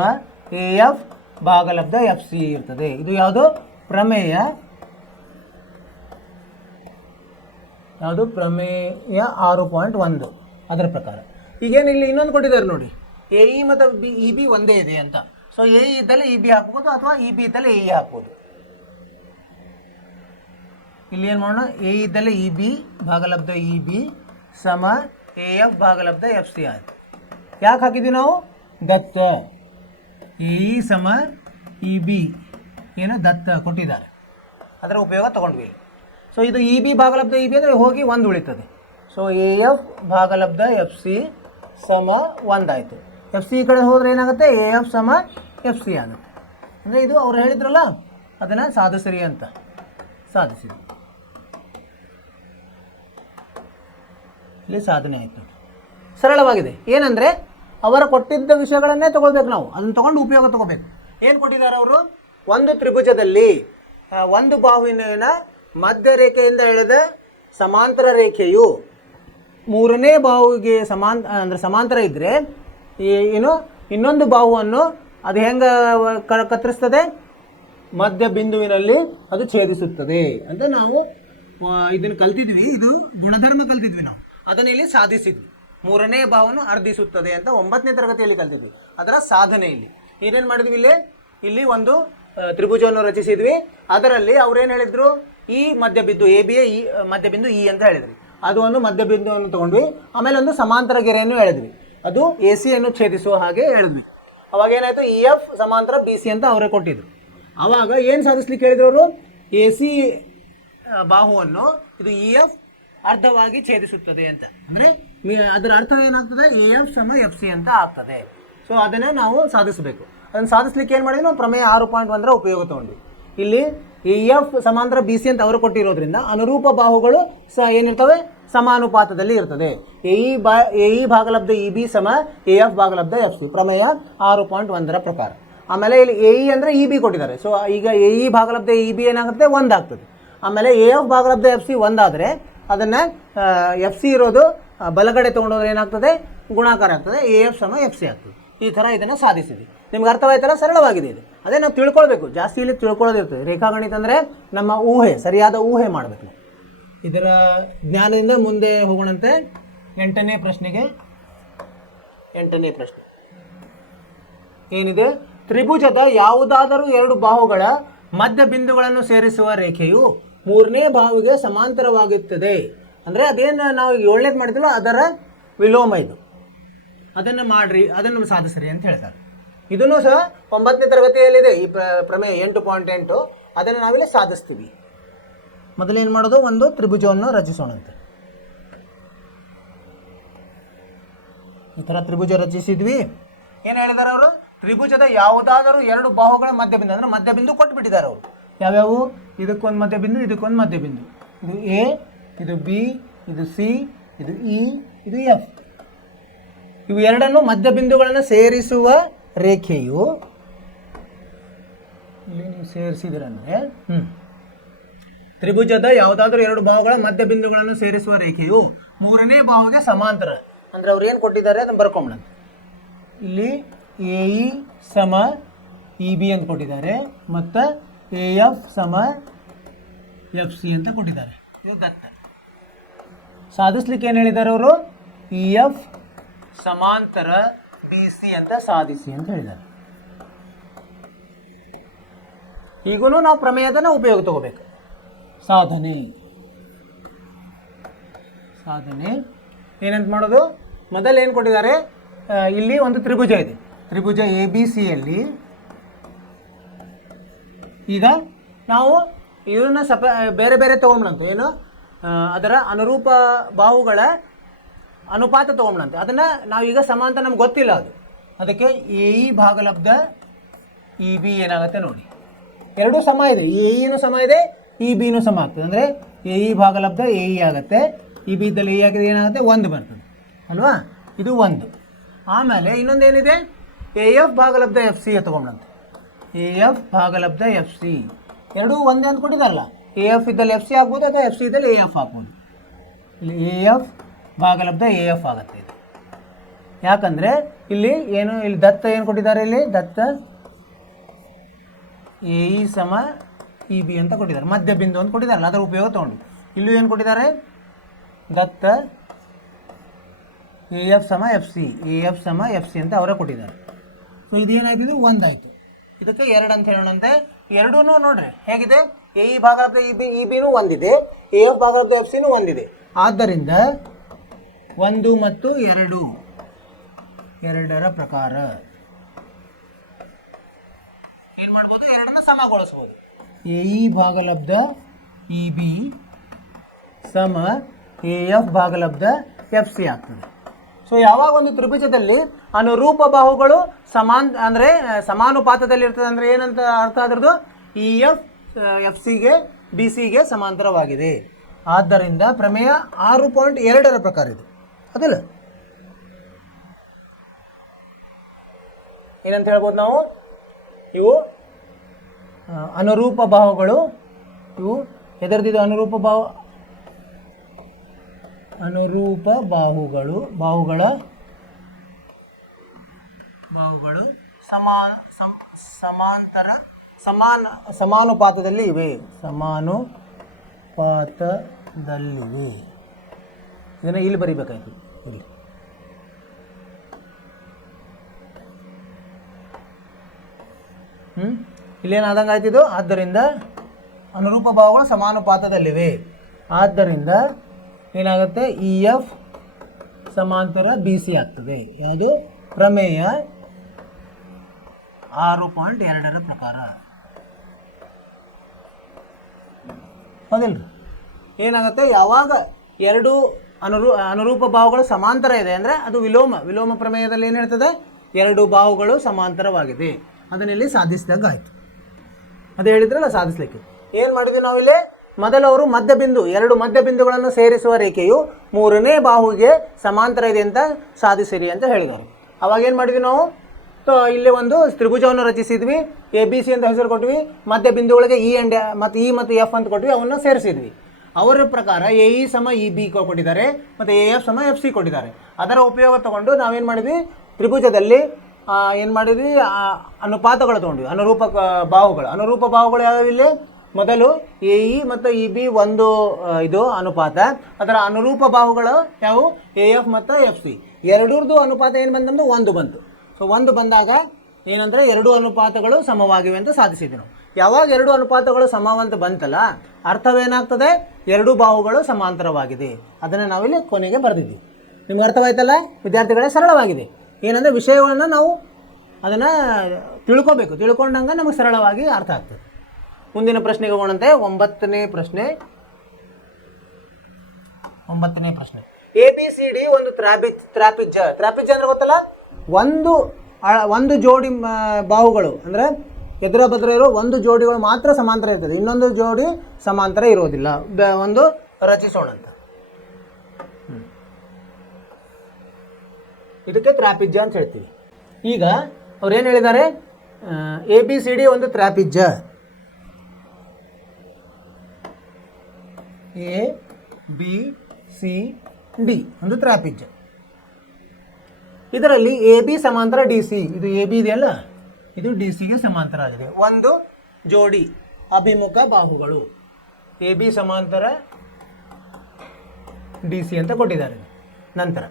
ಎ ಎಫ್ ಭಾಗಲಬ್ಧ ಎಫ್ ಸಿ ಇರ್ತದೆ. ಇದು ಯಾವುದು ಪ್ರಮೇಯ, ಯಾವುದು ಪ್ರಮೇಯ 6.1 ಅದರ ಪ್ರಕಾರ. ಈಗೇನು ಇಲ್ಲಿ ಇನ್ನೊಂದು ಕೊಟ್ಟಿದ್ದಾರೆ ನೋಡಿ, ಎ ಇ ಮತ್ತು ಇ ಬಿ ಒಂದೇ ಇದೆ ಅಂತ. ಸೊ ಎ ಇದ್ದಲ್ಲಿ ಇ ಬಿ ಹಾಕ್ಬೋದು ಅಥವಾ ಇ ಬಿ ಇದ್ದಲ್ಲಿ ಎ ಇ ಹಾಕ್ಬೋದು. ಇಲ್ಲಿ ಏನು ಮಾಡೋಣ, ಎ ಇದ್ದಲ್ಲಿ ಇ ಬಿ ಭಾಗಲಬ್ಧ ಇ ಬಿ ಸಮ ಎ ಎಫ್ ಭಾಗಲಬ್ಧ ಎಫ್ ಸಿ ಆಯ್ತು. ಯಾಕೆ ಹಾಕಿದ್ವಿ ನಾವು, ದತ್ತ. ಎ ಇ ಸಮ ಇ ಬಿ ಏನು ದತ್ತ ಕೊಟ್ಟಿದ್ದಾರೆ, ಅದರ ಉಪಯೋಗ ತಗೊಂಡ್ವಿ. ಸೊ ಇದು ಇ ಬಿ ಭಾಗಲಬ್ಧ ಇ ಬಿ ಅಂದರೆ ಹೋಗಿ 1 ಉಳಿತದೆ. ಸೊ ಎ ಎಫ್ ಭಾಗಲಬ್ಧ ಎಫ್ ಸಿ ಸಮ 1 ಆಯಿತು. ಎಫ್ ಸಿ ಈ ಕಡೆ ಹೋದರೆ ಏನಾಗುತ್ತೆ, ಎ ಎಫ್ ಸಮ ಎಫ್ ಸಿ ಆಗುತ್ತೆ. ಅಂದರೆ ಇದು ಅವ್ರು ಹೇಳಿದ್ರಲ್ಲ ಅದನ್ನು ಸಾಧಿಸ್ರಿ ಅಂತ ಸಾಧಿಸಿದ್ರು. ಇಲ್ಲಿ ಸಾಧನೆ ಆಯಿತು. ಸರಳವಾಗಿದೆ. ಏನಂದರೆ ಅವರ ಕೊಟ್ಟಿದ್ದ ವಿಷಯಗಳನ್ನೇ ತೊಗೊಳ್ಬೇಕು ನಾವು, ಅದನ್ನು ತೊಗೊಂಡು ಉಪಯೋಗ ತೊಗೋಬೇಕು. ಏನು ಕೊಟ್ಟಿದ್ದಾರೆ ಅವರು, ಒಂದು ತ್ರಿಭುಜದಲ್ಲಿ ಒಂದು ಬಾಹುವಿನ ಮಧ್ಯ ರೇಖೆಯಿಂದ ಎಳೆದ ಸಮಾಂತರ ರೇಖೆಯು ಮೂರನೇ ಬಾಹುವಿಗೆ ಸಮಾಂತರ ಇದ್ದರೆ ಏನು ಇನ್ನೊಂದು ಬಾಹುವನ್ನು ಅದು ಹೆಂಗೆ ಕತ್ತರಿಸ್ತದೆ, ಮಧ್ಯ ಬಿಂದುವಿನಲ್ಲಿ ಅದು ಛೇದಿಸುತ್ತದೆ ಅಂತ ನಾವು ಇದನ್ನು ಕಲ್ತಿದ್ವಿ. ಇದು ಗುಣಧರ್ಮ ಕಲ್ತಿದ್ವಿ ನಾವು, ಅದನ್ನು ಇಲ್ಲಿ ಸಾಧಿಸಿದ್ವಿ. ಮೂರನೇ ಬಾಹುವನ್ನು ಅರ್ಧಿಸುತ್ತದೆ ಅಂತ 9ನೇ ತರಗತಿಯಲ್ಲಿ ಕಲ್ತಿದ್ವಿ. ಅದರ ಸಾಧನೆಯಲ್ಲಿ ಏನೇನು ಮಾಡಿದ್ವಿ, ಇಲ್ಲಿ ಒಂದು ತ್ರಿಭುಜವನ್ನು ರಚಿಸಿದ್ವಿ. ಅದರಲ್ಲಿ ಅವ್ರೇನು ಹೇಳಿದ್ರು, ಈ ಮಧ್ಯಬಿಂದು ಎ ಬಿ ಈ ಮಧ್ಯಬಿಂದು ಇ ಅಂತ ಹೇಳಿದ್ವಿ. ಅದು ಒಂದು ಮಧ್ಯಬಿಂದುವನ್ನು ತೊಗೊಂಡ್ವಿ. ಆಮೇಲೆ ಒಂದು ಸಮಾಂತರ ಗೆರೆಯನ್ನು ಹೇಳಿದ್ವಿ, ಅದು ಎ ಸಿಯನ್ನು ಛೇದಿಸುವ ಹಾಗೆ ಹೇಳಿದ್ವಿ. ಅವಾಗ ಏನಾಯಿತು, ಇ ಎಫ್ ಸಮಾಂತರ ಬಿ ಸಿ ಅಂತ ಅವರೇ ಕೊಟ್ಟಿದ್ರು. ಆವಾಗ ಏನು ಸಾಧಿಸ್ಲಿಕ್ಕೆ ಹೇಳಿದ್ರು ಅವರು, ಎ ಸಿ ಬಾಹುವನ್ನು ಇದು ಇ ಎಫ್ ಅರ್ಧವಾಗಿ ಛೇದಿಸುತ್ತದೆ ಅಂತ. ಅಂದರೆ ಅದರ ಅರ್ಥ ಏನಾಗ್ತದೆ, ಎ ಎಫ್ ಸಮ ಎಫ್ ಸಿ ಅಂತ ಆಗ್ತದೆ. ಸೊ ಅದನ್ನು ನಾವು ಸಾಧಿಸಬೇಕು. ಅದನ್ನು ಸಾಧಿಸ್ಲಿಕ್ಕೆ ಏನು ಮಾಡಿದ್ವಿ ನಾವು, ಪ್ರಮೇಯ 6.1 ಉಪಯೋಗ ತೊಗೊಂಡ್ವಿ. ಇಲ್ಲಿ ಎ ಎಫ್ ಸಮಾಂತರ ಬಿ ಸಿ ಅಂತ ಅವರು ಕೊಟ್ಟಿರೋದ್ರಿಂದ ಅನುರೂಪ ಬಾಹುಗಳು ಏನಿರ್ತವೆ, ಸಮಾನುಪಾತದಲ್ಲಿ ಇರ್ತದೆ. ಎ ಇ ಭಾಗಲಬ್ಧ ಇ ಬಿ ಸಮ ಎ ಎಫ್ ಭಾಗಲಬ್ಧ ಎಫ್ ಸಿ ಪ್ರಮೇಯ 6.1 ಪ್ರಕಾರ. ಆಮೇಲೆ ಇಲ್ಲಿ ಎ ಇ ಅಂದರೆ ಇ ಬಿ ಕೊಟ್ಟಿದ್ದಾರೆ. ಸೊ ಈಗ ಎ ಇ ಭಾಗಲಬ್ಧ ಇ ಬಿ ಏನಾಗುತ್ತೆ, 1 ಆಗ್ತದೆ. ಆಮೇಲೆ ಎ ಎಫ್ ಭಾಗಲಬ್ಧ ಎಫ್ ಸಿ 1 ಆದರೆ ಅದನ್ನು ಎಫ್ ಸಿ ಇರೋದು ಬಲಗಡೆ ತೊಗೊಂಡೋದ್ರೆ ಏನಾಗ್ತದೆ, ಗುಣಾಕಾರ ಆಗ್ತದೆ, ಎ ಎಫ್ ಸಮ ಎಫ್ ಸಿ ಆಗ್ತದೆ. ಈ ಥರ ಇದನ್ನು ಸಾಧಿಸಿದ್ವಿ. ನಿಮ್ಗೆ ಅರ್ಥವಾಯ್ತಲ್ಲ, ಸರಳವಾಗಿದೆ ಇದು. ಅದೇ ನಾವು ತಿಳ್ಕೊಳ್ಬೇಕು, ಜಾಸ್ತಿ ಇಲ್ಲಿ ತಿಳ್ಕೊಳ್ಳೋದಿರ್ತದೆ. ರೇಖಾಗಣಿತ ಅಂದರೆ ನಮ್ಮ ಊಹೆ, ಸರಿಯಾದ ಊಹೆ ಮಾಡಬೇಕು. ಇದರ ಜ್ಞಾನದಿಂದ ಮುಂದೆ ಹೋಗೋಣಂತೆ. 8ನೇ ಪ್ರಶ್ನೆಗೆ. 8ನೇ ಪ್ರಶ್ನೆ ಏನಿದೆ, ತ್ರಿಭುಜದ ಯಾವುದಾದರೂ 2 ಬಾಹುಗಳ ಮಧ್ಯ ಬಿಂದುಗಳನ್ನು ಸೇರಿಸುವ ರೇಖೆಯು 3ನೇ ಬಾಹುವಿಗೆ ಸಮಾಂತರವಾಗುತ್ತದೆ. ಅಂದರೆ ಅದೇನು ನಾವು 7ನೇದು ಮಾಡಿದ್ವೋ ಅದರ ವಿಲೋಮ ಇದು. ಅದನ್ನು ಮಾಡ್ರಿ, ಅದನ್ನು ಸಾಧಿಸ್ರಿ ಅಂತ ಹೇಳ್ತಾರೆ. ಇದನ್ನು ಸಹ 9ನೇ ತರಗತಿಯಲ್ಲಿದೆ ಈ ಪ್ರಮೇಯ 8.8. ಅದನ್ನು ನಾವಿಲ್ಲಿ ಸಾಧಿಸ್ತೀವಿ. ಮೊದಲೇನು ಮಾಡೋದು, ಒಂದು ತ್ರಿಭುಜವನ್ನು ರಚಿಸೋಣಂತೆ. ಈ ಥರ ತ್ರಿಭುಜ ರಚಿಸಿದ್ವಿ. ಏನು ಹೇಳಿದ್ದಾರೆ ಅವರು, ತ್ರಿಭುಜದ ಯಾವುದಾದರೂ 2 ಬಾಹುಗಳ ಮಧ್ಯಬಿಂದು, ಅಂದರೆ ಮಧ್ಯಬಿಂದು ಕೊಟ್ಟುಬಿಟ್ಟಿದ್ದಾರೆ ಅವರು. ಯಾವ್ಯಾವು, ಇದಕ್ಕೊಂದು ಮಧ್ಯಬಿಂದು, ಇದಕ್ಕೊಂದು ಮಧ್ಯಬಿಂದು. ಇದು ಎ, ಇದು ಬಿ, ಇದು ಸಿ, ಇದು ಇ, ಇದು ಎಫ್. ಇವು ಎರಡನ್ನು ಮಧ್ಯಬಿಂದುಗಳನ್ನು ಸೇರಿಸುವ ರೇಖೆಯು ಇಲ್ಲಿ ನೀವು ಸೇರಿಸಿದ್ರಂದ್ರೆ ತ್ರಿಭುಜದ ಯಾವುದಾದ್ರೂ ಎರಡು ಬಾಹುಗಳ ಮಧ್ಯಬಿಂದುಗಳನ್ನು ಸೇರಿಸುವ ರೇಖೆಯು ಮೂರನೇ ಬಾಹುಗೆ ಸಮಾಂತರ. ಅಂದ್ರೆ ಅವ್ರು ಏನು ಕೊಟ್ಟಿದ್ದಾರೆ ಅದನ್ನು ಬರ್ಕೊಂಬಿಡ. ಇಲ್ಲಿ ಎ ಇ ಸಮ ಇ ಬಿ ಅಂತ ಕೊಟ್ಟಿದ್ದಾರೆ ಮತ್ತು ಎ ಎಫ್ ಸಮ ಎಫ್ ಸಿ ಅಂತ ಕೊಟ್ಟಿದ್ದಾರೆ. ಇದು ದತ್ತ. ಸಾಧಿಸ್ಲಿಕ್ಕೆ ಏನು ಹೇಳಿದ್ದಾರೆ ಅವರು? ಇ ಎಫ್ ಸಮಾಂತರ ಬಿ ಸಿ ಅಂತ ಸಾಧಿಸಿ ಅಂತ ಹೇಳಿದ್ದಾರೆ. ಈಗೂ ನಾವು ಪ್ರಮೇಯದನ್ನ ಉಪಯೋಗ ತಗೋಬೇಕು. ಸಾಧನೆ ಏನಂತ ಮಾಡೋದು? ಮೊದಲು ಏನು ಕೊಟ್ಟಿದ್ದಾರೆ? ಇಲ್ಲಿ ಒಂದು ತ್ರಿಭುಜ ಇದೆ. ತ್ರಿಭುಜ ಎ ಬಿ ಸಿಯಲ್ಲಿ ಈಗ ನಾವು ಇದನ್ನ ಬೇರೆ ಬೇರೆ ತೊಗೊಂಬಿಡಂತೆ. ಏನು? ಅದರ ಅನುರೂಪ ಬಾಹುಗಳ ಅನುಪಾತ ತೊಗೊಂಬಿಡಂತೆ. ಅದನ್ನು ನಾವೀಗ ಸಮಾಂತರ ನಮ್ಗೆ ಗೊತ್ತಿಲ್ಲ ಅದು. ಅದಕ್ಕೆ ಎ ಇ ಭಾಗಲಬ್ಧ ಇ ಬಿ ಏನಾಗುತ್ತೆ ನೋಡಿ. ಎರಡೂ ಸಮ ಇದೆ. ಎ ಇನೂ ಸಮ ಇದೆ, ಇ ಬಿನೂ ಸಮ ಆಗ್ತದೆ. ಅಂದರೆ ಎ ಇ ಭಾಗಲಬ್ಧ ಎ ಇ ಆಗುತ್ತೆ, ಇ ಬಿ ಇದ್ದಲ್ಲಿ ಎ ಹಾಕಿದ್ರೆ ಏನಾಗುತ್ತೆ? 1 ಬರ್ತದೆ ಅಲ್ವಾ? ಇದು 1. ಆಮೇಲೆ ಇನ್ನೊಂದು ಏನಿದೆ? ಎ ಎಫ್ ಭಾಗಲಬ್ಧ ಎಫ್ ಸಿ ತೊಗೊಂಡಂತೆ. ಎ ಎಫ್ ಭಾಗಲಬ್ಧ ಎಫ್ ಸಿ ಎರಡೂ ಒಂದೇ ಅಂತ ಕೊಟ್ಟಿದ್ದಾರಲ್ಲ. ಎ ಎಫ್ ಇದ್ದಲ್ಲಿ ಎಫ್ ಸಿ ಆಗ್ಬೋದು ಅಥವಾ ಎಫ್ ಸಿ ಇದ್ದಲ್ಲಿ ಎ ಎಫ್ ಆಗ್ಬೋದು. ಇಲ್ಲಿ ಎ ಎಫ್ ಭಾಗಲಬ್ಧ ಎ ಎಫ್ ಆಗುತ್ತೆ ಇದು. ಯಾಕಂದರೆ ಇಲ್ಲಿ ಏನು, ಇಲ್ಲಿ ದತ್ತ ಏನು ಕೊಟ್ಟಿದ್ದಾರೆ? ಇಲ್ಲಿ ದತ್ತ ಎ ಇ ಸಮ ಇ ಬಿ ಅಂತ ಕೊಟ್ಟಿದ್ದಾರೆ. ಮಧ್ಯಬಿಂದು ಅಂತ ಕೊಟ್ಟಿದ್ದಾರಲ್ಲ, ಅದರ ಉಪಯೋಗ ತೊಗೊಂಡು ಇಲ್ಲೂ ಏನು ಕೊಟ್ಟಿದ್ದಾರೆ? ದತ್ತ ಎ ಎಫ್ ಸಮ ಎಫ್ ಸಿ, ಎ ಎಫ್ ಸಮ ಎಫ್ ಸಿ ಅಂತ ಅವರೇ ಕೊಟ್ಟಿದ್ದಾರೆ. ಸೊ ಇದೇನಾಯ್ತು? ಇದು 1 ಆಯಿತು. ಇದಕ್ಕೆ 2 ಅಂತ ಹೇಳೋಣಂತೆ. ಎರಡೂ ನೋಡ್ರಿ ಹೇಗಿದೆ? ಎ ಇ ಭಾಗಲಬ್ಧ ಇ ಬಿನೂ 1 ಇದೆ, ಎ ಎಫ್ ಭಾಗಲಬ್ಧ ಎಫ್ ಸಿನೂ 1 ಇದೆ. ಆದ್ದರಿಂದ 1 ಮತ್ತು 2 ಎರಡರ ಪ್ರಕಾರ ಏನು ಮಾಡ್ಬೋದು? ಎರಡನ್ನ ಸಮಗೊಳಿಸ್ಬೋದು. ಎ ಇ ಭಾಗಲಬ್ಧ ಇ ಬಿ ಸಮ ಎ ಎಫ್ ಭಾಗಲಬ್ಧ ಎಫ್ ಸಿ ಆಗ್ತದೆ. ಸೊ ಯಾವಾಗ ಒಂದು ತ್ರಿಭುಜದಲ್ಲಿ ಅನುರೂಪ ಬಾಹುಗಳು ಅಂದರೆ ಸಮಾನುಪಾತದಲ್ಲಿ ಇರ್ತದೆ ಅಂದರೆ ಏನಂತ ಅರ್ಥ ಅದ್ರದ್ದು? ಇ ಎಫ್ ಎಫ್ ಸಿಗೆ ಬಿ ಸಿಗೆ ಸಮಾಂತರವಾಗಿದೆ. ಆದ್ದರಿಂದ ಪ್ರಮೇಯ 6.2ರ ಪ್ರಕಾರ ಇದು ಅದಲ್ಲ. ಏನಂತ ಹೇಳ್ಬೋದು ನಾವು? ಇವು ಅನುರೂಪ ಬಾಹುಗಳು. ಇವು ಎದರದಿದು? ಅನುರೂಪ ಬಾಹುಗಳು ಸಮಾನುಪಾತದಲ್ಲಿ ಇವೆ. ಇದನ್ನು ಇಲ್ಲಿ ಬರಿಬೇಕಾಯ್ತು. ಇಲ್ಲೇನಾದಂಗೆ ಆಯ್ತಿದ್ದು? ಆದ್ದರಿಂದ ಅನುರೂಪ ಬಾಹುಗಳು ಸಮಾನುಪಾತದಲ್ಲಿವೆ. ಆದ್ದರಿಂದ ಏನಾಗುತ್ತೆ? ಇ ಎಫ್ ಸಮಾಂತರ ಬಿ ಸಿ ಆಗ್ತದೆ. ಯಾವುದು? ಪ್ರಮೇಯ 6.2ರ ಪ್ರಕಾರ. ಹೌದಿಲ್ರಿ? ಏನಾಗುತ್ತೆ? ಯಾವಾಗ ಎರಡು ಅನುರೂಪ ಬಾಹುಗಳು ಸಮಾಂತರ ಇದೆ ಅಂದರೆ ಅದು ವಿಲೋಮ ಪ್ರಮೇಯದಲ್ಲಿ ಏನು ಹೇಳ್ತದೆ? ಎರಡು ಬಾಹುಗಳು ಸಮಾಂತರವಾಗಿದೆ. ಅದನ್ನಿಲ್ಲಿ ಸಾಧಿಸಿದಾಗ ಆಯಿತು. ಅದೇ ಹೇಳಿದ್ರಲ್ಲ ಸಾಧಿಸ್ಲಿಕ್ಕೆ. ಏನು ಮಾಡಿದ್ವಿ ನಾವಿಲ್ಲಿ? ಮೊದಲು ಅವರು ಎರಡು ಮಧ್ಯಬಿಂದುಗಳನ್ನು ಸೇರಿಸುವ ರೇಖೆಯು ಮೂರನೇ ಬಾಹುಗೆ ಸಮಾಂತರ ಇದೆ ಅಂತ ಸಾಧಿಸಿರಿ ಅಂತ ಹೇಳಿದರು. ಅವಾಗ ಏನು ಮಾಡಿದ್ವಿ ನಾವು? ಇಲ್ಲಿ ಒಂದು ತ್ರಿಭುಜವನ್ನು ರಚಿಸಿದ್ವಿ. ಎ ಬಿ ಸಿ ಅಂತ ಹೆಸರು ಕೊಟ್ವಿ. ಮಧ್ಯಬಿಂದುಗಳಿಗೆ ಇ ಮತ್ತು ಎಫ್ ಅಂತ ಕೊಟ್ವಿ. ಅವನ್ನ ಸೇರಿಸಿದ್ವಿ. ಅವರ ಪ್ರಕಾರ ಎ ಇ ಸಮ ಇ ಬಿ ಕೊಟ್ಟಿದ್ದಾರೆ ಮತ್ತು ಎ ಎಫ್ ಸಮ ಎಫ್ ಸಿ ಕೊಟ್ಟಿದ್ದಾರೆ. ಅದರ ಉಪಯೋಗ ತಗೊಂಡು ನಾವೇನು ಮಾಡಿದ್ವಿ? ತ್ರಿಭುಜದಲ್ಲಿ ಏನು ಮಾಡಿದ್ವಿ? ಅನುಪಾತಗಳು ತೊಗೊಂಡ್ವಿ. ಅನುರೂಪ ಬಾಹುಗಳು ಯಾವ್ಯಾವ? ಇಲ್ಲಿ ಮೊದಲು ಎ ಇ ಮತ್ತು ಇ ಬಿ ಒಂದು ಇದು ಅನುಪಾತ. ಅದರ ಅನುರೂಪ ಬಾಹುಗಳು ಯಾವುವು? ಎ ಎಫ್ ಮತ್ತು ಎಫ್ ಸಿ. ಎರಡರದ್ದು ಅನುಪಾತ ಏನು ಬಂತಂದ್ರೆ 1 ಬಂತು. ಸೊ 1 ಬಂದಾಗ ಏನಂದರೆ ಎರಡು ಅನುಪಾತಗಳು ಸಮವಾಗಿವೆ ಅಂತ ಸಾಧಿಸಿದ್ವಿ ನಾವು. ಯಾವಾಗ ಎರಡು ಅನುಪಾತಗಳು ಸಮವಂತ ಬಂತಲ್ಲ, ಅರ್ಥವೇನಾಗ್ತದೆ? ಎರಡು ಬಾಹುಗಳು ಸಮಾಂತರವಾಗಿದೆ. ಅದನ್ನು ನಾವಿಲ್ಲಿ ಕೊನೆಗೆ ಬರೆದಿದ್ವಿ. ನಿಮ್ಗೆ ಅರ್ಥವಾಯ್ತಲ್ಲ ವಿದ್ಯಾರ್ಥಿಗಳೇ? ಸರಳವಾಗಿದೆ. ಏನಂದರೆ ವಿಷಯವನ್ನು ನಾವು ಅದನ್ನು ತಿಳ್ಕೊಂಡಂಗೆ ನಮಗೆ ಸರಳವಾಗಿ ಅರ್ಥ ಆಗ್ತದೆ. ಮುಂದಿನ ಪ್ರಶ್ನೆಗೆ ಹೋಗೋಣಂತೆ. 9ನೇ ಪ್ರಶ್ನೆ. ಎ ಬಿ ಸಿ ಡಿ ಒಂದು ತ್ರಾಪಿಜ್ಯ ಅಂದ್ರೆ ಗೊತ್ತಲ್ಲ? ಒಂದು ಜೋಡಿ ಬಾಹುಗಳು ಅಂದರೆ ಎದುರ ಬದ್ರ ಇರೋ ಒಂದು ಜೋಡಿಗಳು ಮಾತ್ರ ಸಮಾಂತರ ಇರ್ತದೆ, ಇನ್ನೊಂದು ಜೋಡಿ ಸಮಾಂತರ ಇರೋದಿಲ್ಲ. ಒಂದು ರಚಿಸೋಣ ಅಂತ. ಇದಕ್ಕೆ ತ್ರಾಪಿಜ್ಯ ಅಂತ ಹೇಳ್ತೀವಿ. ಈಗ ಅವ್ರು ಏನು ಹೇಳಿದ್ದಾರೆ, ABCD ಒಂದು ತ್ರಾಪಿಜ್ಯ, ABCD ಒಂದು ತ್ರಾಪಿಜ್ಯ. ಇದರಲ್ಲಿ AB ಸಮಾಂತರ DC, ಇದು AB ಇದೆಯಲ್ಲ, ಇದು DCಗೆ ಸಮಾಂತರ ಆಗಿದೆ. ಒಂದು ಜೋಡಿ ಅಭಿಮುಖ ಬಾಹುಗಳು AB ಸಮಾಂತರ DC ಅಂತ ಕೊಟ್ಟಿದ್ದಾರೆ. ನಂತರ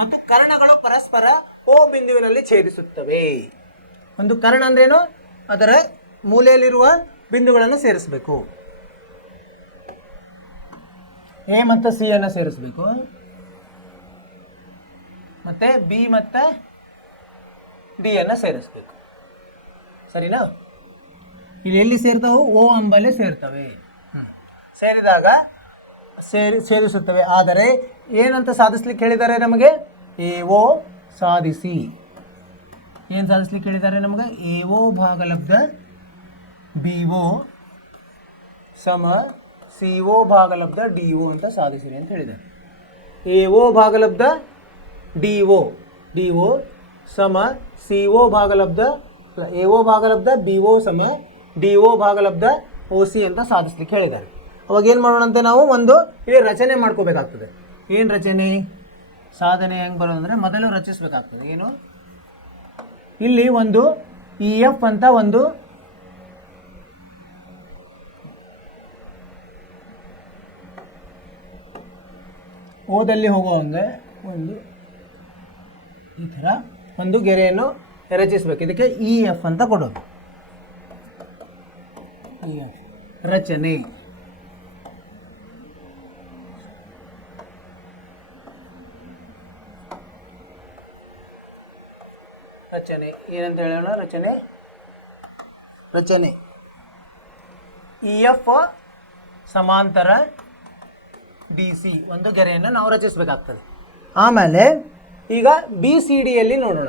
ಮತ್ತು ಕರ್ಣಗಳು ಪರಸ್ಪರ O ಬಿಂದುವಿನಲ್ಲಿ ಛೇದಿಸುತ್ತವೆ. ಒಂದು ಕರ್ಣ ಅಂದ್ರೇನು, ಅದರ ಮೂಲೆಯಲ್ಲಿರುವ ಬಿಂದುಗಳನ್ನು ಸೇರಿಸಬೇಕು. A ಮತ್ತು C ಅನ್ನು ಸೇರಿಸಬೇಕು, ಮತ್ತೆ B ಮತ್ತು D ಅನ್ನು ಸೇರಿಸಬೇಕು. ಸರಿನಾ? ಇಲ್ಲಿ ಎಲ್ಲಿ ಸೇರ್ತಾವೆ? O ಅಂಬಲ್ಲಿ ಸೇರ್ತವೆ. ಸೇರಿದಾಗ ಸೇರಿಸುತ್ತವೆ. ಆದರೆ ಏನಂತ ಸಾಧಿಸ್ಲಿಕ್ಕೆ ಹೇಳಿದ್ದಾರೆ ನಮಗೆ? AO ಸಾಧಿಸಿ. ಏನು ಸಾಧಿಸ್ಲಿಕ್ಕೆ ಹೇಳಿದ್ದಾರೆ ನಮಗೆ? AO ಭಾಗಲಬ್ಧ BO ಸಮ CO ಭಾಗಲಬ್ಧ DO ಅಂತ ಸಾಧಿಸಿರಿ ಅಂತ ಹೇಳಿದ್ದಾರೆ. AO ಭಾಗಲಬ್ಧ DO ಸಮ CO ಭಾಗಲಬ್ಧ AO ಭಾಗಲಬ್ಧ BO ಸಮ DO ಭಾಗಲಬ್ಧ OC ಅಂತ ಸಾಧಿಸ್ಲಿಕ್ಕೆ ಹೇಳಿದ್ದಾರೆ. ಅವಾಗ ಏನು ಮಾಡೋಣಂತೆ, ನಾವು ಒಂದು ಇಲ್ಲಿ ರಚನೆ ಮಾಡ್ಕೋಬೇಕಾಗ್ತದೆ. ಏನು ರಚನೆ? ಸಾಧನೆ ಹೆಂಗೆ ಬರೋದಂದರೆ ಮೊದಲು ರಚಿಸಬೇಕಾಗ್ತದೆ. ಏನು? ಇಲ್ಲಿ ಒಂದು EF ಅಂತ ಒಂದು ಓದಲ್ಲಿ ಹೋಗುವಂಗೆ ಒಂದು ಈ ಥರ ಒಂದು ಗೆರೆಯನ್ನು ರಚಿಸಬೇಕು. ಇದಕ್ಕೆ EF ಅಂತ ಕೊಡೋದು. ರಚನೆ. ರಚನೆ ಏನಂತ ಹೇಳೋಣ? ರಚನೆ EF ಸಮಾಂತರ DC ಒಂದು ಗೆರೆಯನ್ನು ನಾವು ರಚಿಸಬೇಕಾಗ್ತದೆ. ಆಮೇಲೆ ಈಗ BCDಯಲ್ಲಿ ನೋಡೋಣ.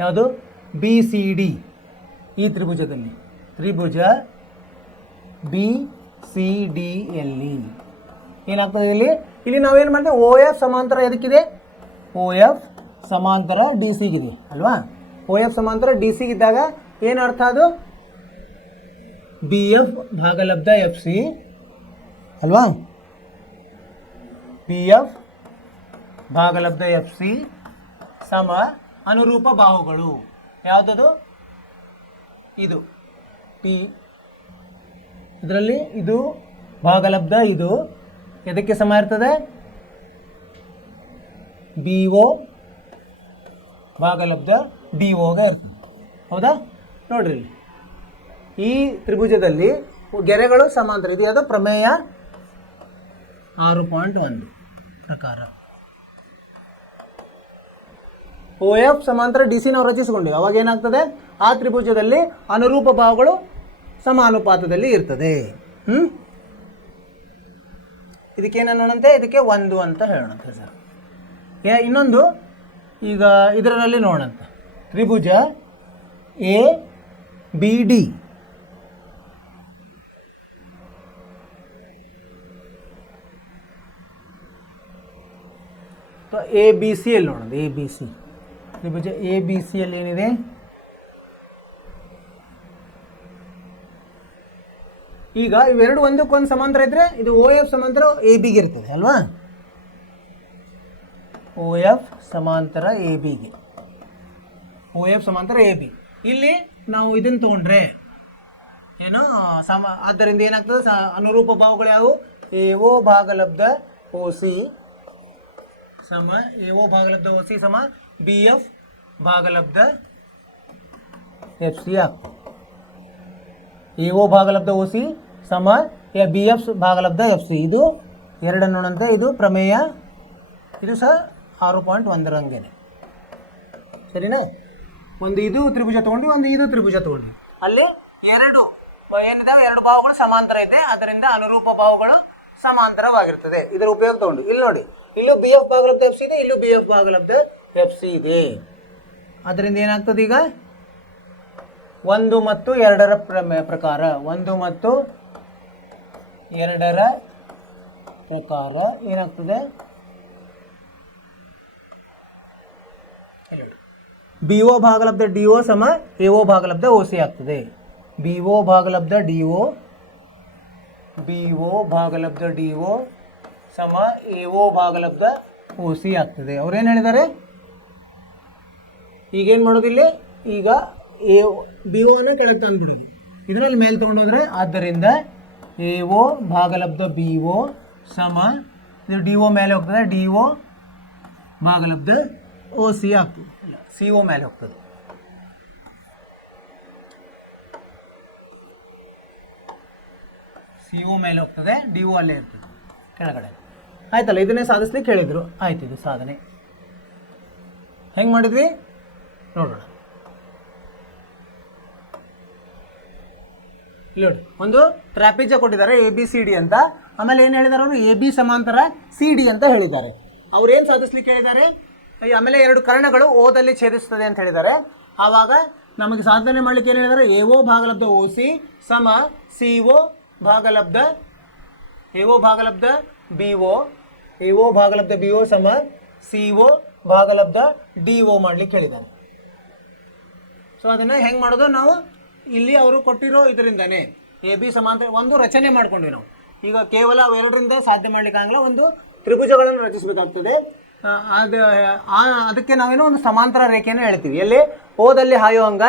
ಯಾವುದು? BCD ಈ ತ್ರಿಭುಜದಲ್ಲಿ, ತ್ರಿಭುಜ BCDಯಲ್ಲಿ ಏನಾಗ್ತದೆ? ಇಲ್ಲಿ ನಾವೇನು ಮಾಡ್ತೇವೆ? OF ಸಮಾಂತರ ಎದಕ್ಕಿದೆ? OF ಸಮಾಂತರ DCಗಿದೆ ಅಲ್ವಾ? OF ಸಮಾಂತರ DCಗಿದ್ದಾಗ ಏನು ಅರ್ಥ? ಅದು BF ಭಾಗಲಬ್ಧ FC ಅಲ್ವಾ? BF ಭಾಗಲಬ್ಧ FC ಸಮ ಅನುರೂಪ ಬಾಹುಗಳು. ಯಾವುದದು? ಇದು P. ಇದರಲ್ಲಿ ಇದು ಭಾಗಲಬ್ಧ, ಇದು ಎದಕ್ಕೆ ಸಮ ಇರ್ತದೆ? BO ಭಾಗಲಬ್ಧ DOಗೆ ಇರ್ತದೆ. ಹೌದಾ? ನೋಡ್ರಿ, ಈ ತ್ರಿಭುಜದಲ್ಲಿ ಗೆರೆಗಳು ಸಮಾಂತರ. ಇದು ಯಾವುದು? ಪ್ರಮೇಯ 6.1 ಪ್ರಕಾರ OF ಸಮಾಂತರ DC ನಾವು ರಚಿಸಿಕೊಂಡಿವಿ. ಅವಾಗ ಏನಾಗ್ತದೆ? ಆ ತ್ರಿಭುಜದಲ್ಲಿ ಅನುರೂಪ ಬಾಹುಗಳು ಸಮಾನುಪಾತದಲ್ಲಿ ಇರ್ತದೆ. ಇದಕ್ಕೇನು ನೋಡಂತೆ? ಇದಕ್ಕೆ 1 ಅಂತ ಹೇಳೋಣಂತೆ ಸರ್. ಇನ್ನೊಂದು ಈಗ ಇದರಲ್ಲಿ ನೋಡೋಣಂತ. ತ್ರಿಭುಜ ABD ABCಯಲ್ಲಿ ನೋಡೋಣ. ABC ತ್ರಿಭುಜ ABCಯಲ್ಲಿ ಏನಿದೆ? ಈಗ ಇವೆರಡು ಒಂದಕ್ಕೊಂದು ಸಮಾಂತರ ಇದ್ರೆ ಇದು OF ಸಮಾಂತರ ABಗೆ ಇರ್ತದೆ ಅಲ್ವಾ? OF ಸಮಾಂತರ ABಗೆ, OF ಸಮಾಂತರ AB. ಇಲ್ಲಿ ನಾವು ಇದನ್ನು ತಗೊಂಡ್ರೆ ಏನು ಆದ್ದರಿಂದ ಏನಾಗ್ತದೆ? ಅನುರೂಪ ಬಾಹುಗಳು ಯಾವುವು? AO ಭಾಗಲಬ್ಧ OC ಸಮ AO ಭಾಗಲಬ್ಧ OC ಸಮ BF ಭಾಗಲಬ್ಧ FC ಆಗ್ತದೆ. AO ಭಾಗಲಬ್ಧ OC ಸಮ BF ಭಾಗಲಬ್ಧ FC. ಇದು ಎರಡನ್ನು ನೋಡಂತೆ. ಇದು ಪ್ರಮೇಯ, ಇದು ಸಹ 6.1 ರಂಗೇನೆ. ಸರಿನಾ? ಒಂದು ಇದು ತ್ರಿಭುಜ ತಗೊಂಡು ಒಂದು ಇದು ತ್ರಿಭುಜ ತಗೊಂಡು ಅಲ್ಲಿ ಎರಡು ಏನಿದಾವೆ? ಎರಡು ಬಾಹುಗಳು ಸಮಾಂತರ ಇದೆ, ಅದರಿಂದ ಅನುರೂಪ ಬಾಹುಗಳು ಸಮಾಂತರವಾಗಿರ್ತದೆ. ಇದರ ಉಪಯೋಗ ತಗೊಂಡು ಇಲ್ಲಿ ನೋಡಿ, ಇಲ್ಲೂ BF ಭಾಗಲಬ್ಧ FC ಇದೆ, ಇಲ್ಲೂ BF ಭಾಗಲಬ್ಧ FC ಇದೆ. ಅದರಿಂದ ಏನಾಗ್ತದೆ? ಈಗ 1 ಮತ್ತು 2ರ ಪ್ರಕಾರ 1 ಮತ್ತು 2ರ ಪ್ರಕಾರ ಏನಾಗ್ತದೆ, ಬಿ ಒ ಭಾಗಲಬ್ಧ ಡಿ ಒ ಸಮ ಎ ಒ ಭಾಗಲಬ್ಧ ಓ ಸಿ ಆಗ್ತದೆ. ಬಿ ಒ ಭಾಗಲಬ್ಧ ಡಿ ಒ ಭಾಗಲಬ್ಧ ಡಿ ಒ ಸಮ ಎ ಒ ಭಾಗಲಬ್ಧ ಓ ಸಿ ಆಗ್ತದೆ. ಅವ್ರೇನು ಹೇಳಿದ್ದಾರೆ, ಈಗೇನು ಮಾಡೋದಿಲ್ಲ, ಈಗ ಎ ಬಿ ಒನ ಕೆಳಗೆ ತಂದುಬಿಡೋದು, ಇದರಲ್ಲಿ ಮೇಲೆ ತೊಗೊಂಡೋದ್ರೆ ಆದ್ದರಿಂದ ಎ ಒ ಭಾಗಲಬ್ಧ ಬಿ ಒ ಸಮ ಇದು ಡಿ ಒ ಮೇಲೆ ಹೋಗ್ತದೆ, ಡಿ ಒ ಭಾಗಲಬ್ಧ ಓ ಸಿ ಆಗ್ತದೆ, ಇಲ್ಲ ಸಿ ಒ ಮೇಲೆ ಹೋಗ್ತದೆ. ಸಿ ಒ ಮೇಲೆ ಹೋಗ್ತದೆ, ಡಿ ಒ ಅಲ್ಲೇ ಇರ್ತದೆ ಕೆಳಗಡೆ. ಆಯ್ತಲ್ಲ, ಇದನ್ನೇ ಸಾಧಿಸ್ಲಿಕ್ಕೆ ಹೇಳಿದರು. ಆಯ್ತು, ಇದು ಸಾಧನೆ ಹೆಂಗೆ ಮಾಡಿದ್ವಿ ನೋಡೋಣ. ಇಲ್ಲಿ ನೋಡಿ, ಒಂದು ಟ್ರಾಪಿಜ ಕೊಟ್ಟಿದ್ದಾರೆ ಎ ಬಿ ಸಿ ಡಿ ಅಂತ. ಆಮೇಲೆ ಏನು ಹೇಳಿದ್ದಾರೆ ಅವರು, ಎ ಬಿ ಸಮಾಂತರ ಸಿ ಡಿ ಅಂತ ಹೇಳಿದ್ದಾರೆ. ಅವ್ರು ಏನು ಸಾಧಿಸ್ಲಿಕ್ಕೆ ಹೇಳಿದ್ದಾರೆ, ಆಮೇಲೆ 2 ಕರ್ಣಗಳು ಓದಲ್ಲಿ ಛೇದಿಸ್ತದೆ ಅಂತ ಹೇಳಿದ್ದಾರೆ. ಆವಾಗ ನಮಗೆ ಸಾಧನೆ ಮಾಡಲಿಕ್ಕೆ ಏನು ಹೇಳಿದ್ದಾರೆ, ಎ ಒ ಭಾಗಲಬ್ಧ ಓ ಸಿ ಸಮ ಸಿ ಒ ಭಾಗಲಬ್ಧ ಎ ಒ ಭಾಗಲಬ್ಧ ಬಿ ಒ, ಎ ಒ ಭಾಗಲಬ್ಧ ಬಿ ಒ ಸಮ ಸಿ ಒ ಭಾಗಲಬ್ಧ ಡಿ ಒ ಮಾಡಲಿಕ್ಕೆ ಹೇಳಿದ್ದಾರೆ. ಸೊ ಅದನ್ನು ಹೆಂಗೆ ಮಾಡೋದು, ನಾವು ಇಲ್ಲಿ ಅವರು ಕೊಟ್ಟಿರೋ ಇದರಿಂದನೇ ಎ ಬಿ ಸಮಾಂತರ ಒಂದು ರಚನೆ ಮಾಡ್ಕೊಂಡ್ವಿ ನಾವು. ಈಗ ಕೇವಲ ಅವೆರಡರಿಂದ ಸಾಧ್ಯ ಮಾಡ್ಲಿಕ್ಕೆ ಆಗಲ್ಲ, ಒಂದು ತ್ರಿಭುಜಗಳನ್ನು ರಚಿಸಬೇಕಾಗ್ತದೆ. ಅದಕ್ಕೆ ನಾವೇನೋ ಒಂದು ಸಮಾಂತರ ರೇಖೆಯನ್ನು ಹೇಳ್ತೀವಿ. ಎಲ್ಲಿ ಓದಲ್ಲಿ ಹಾಯೋ ಹಂಗ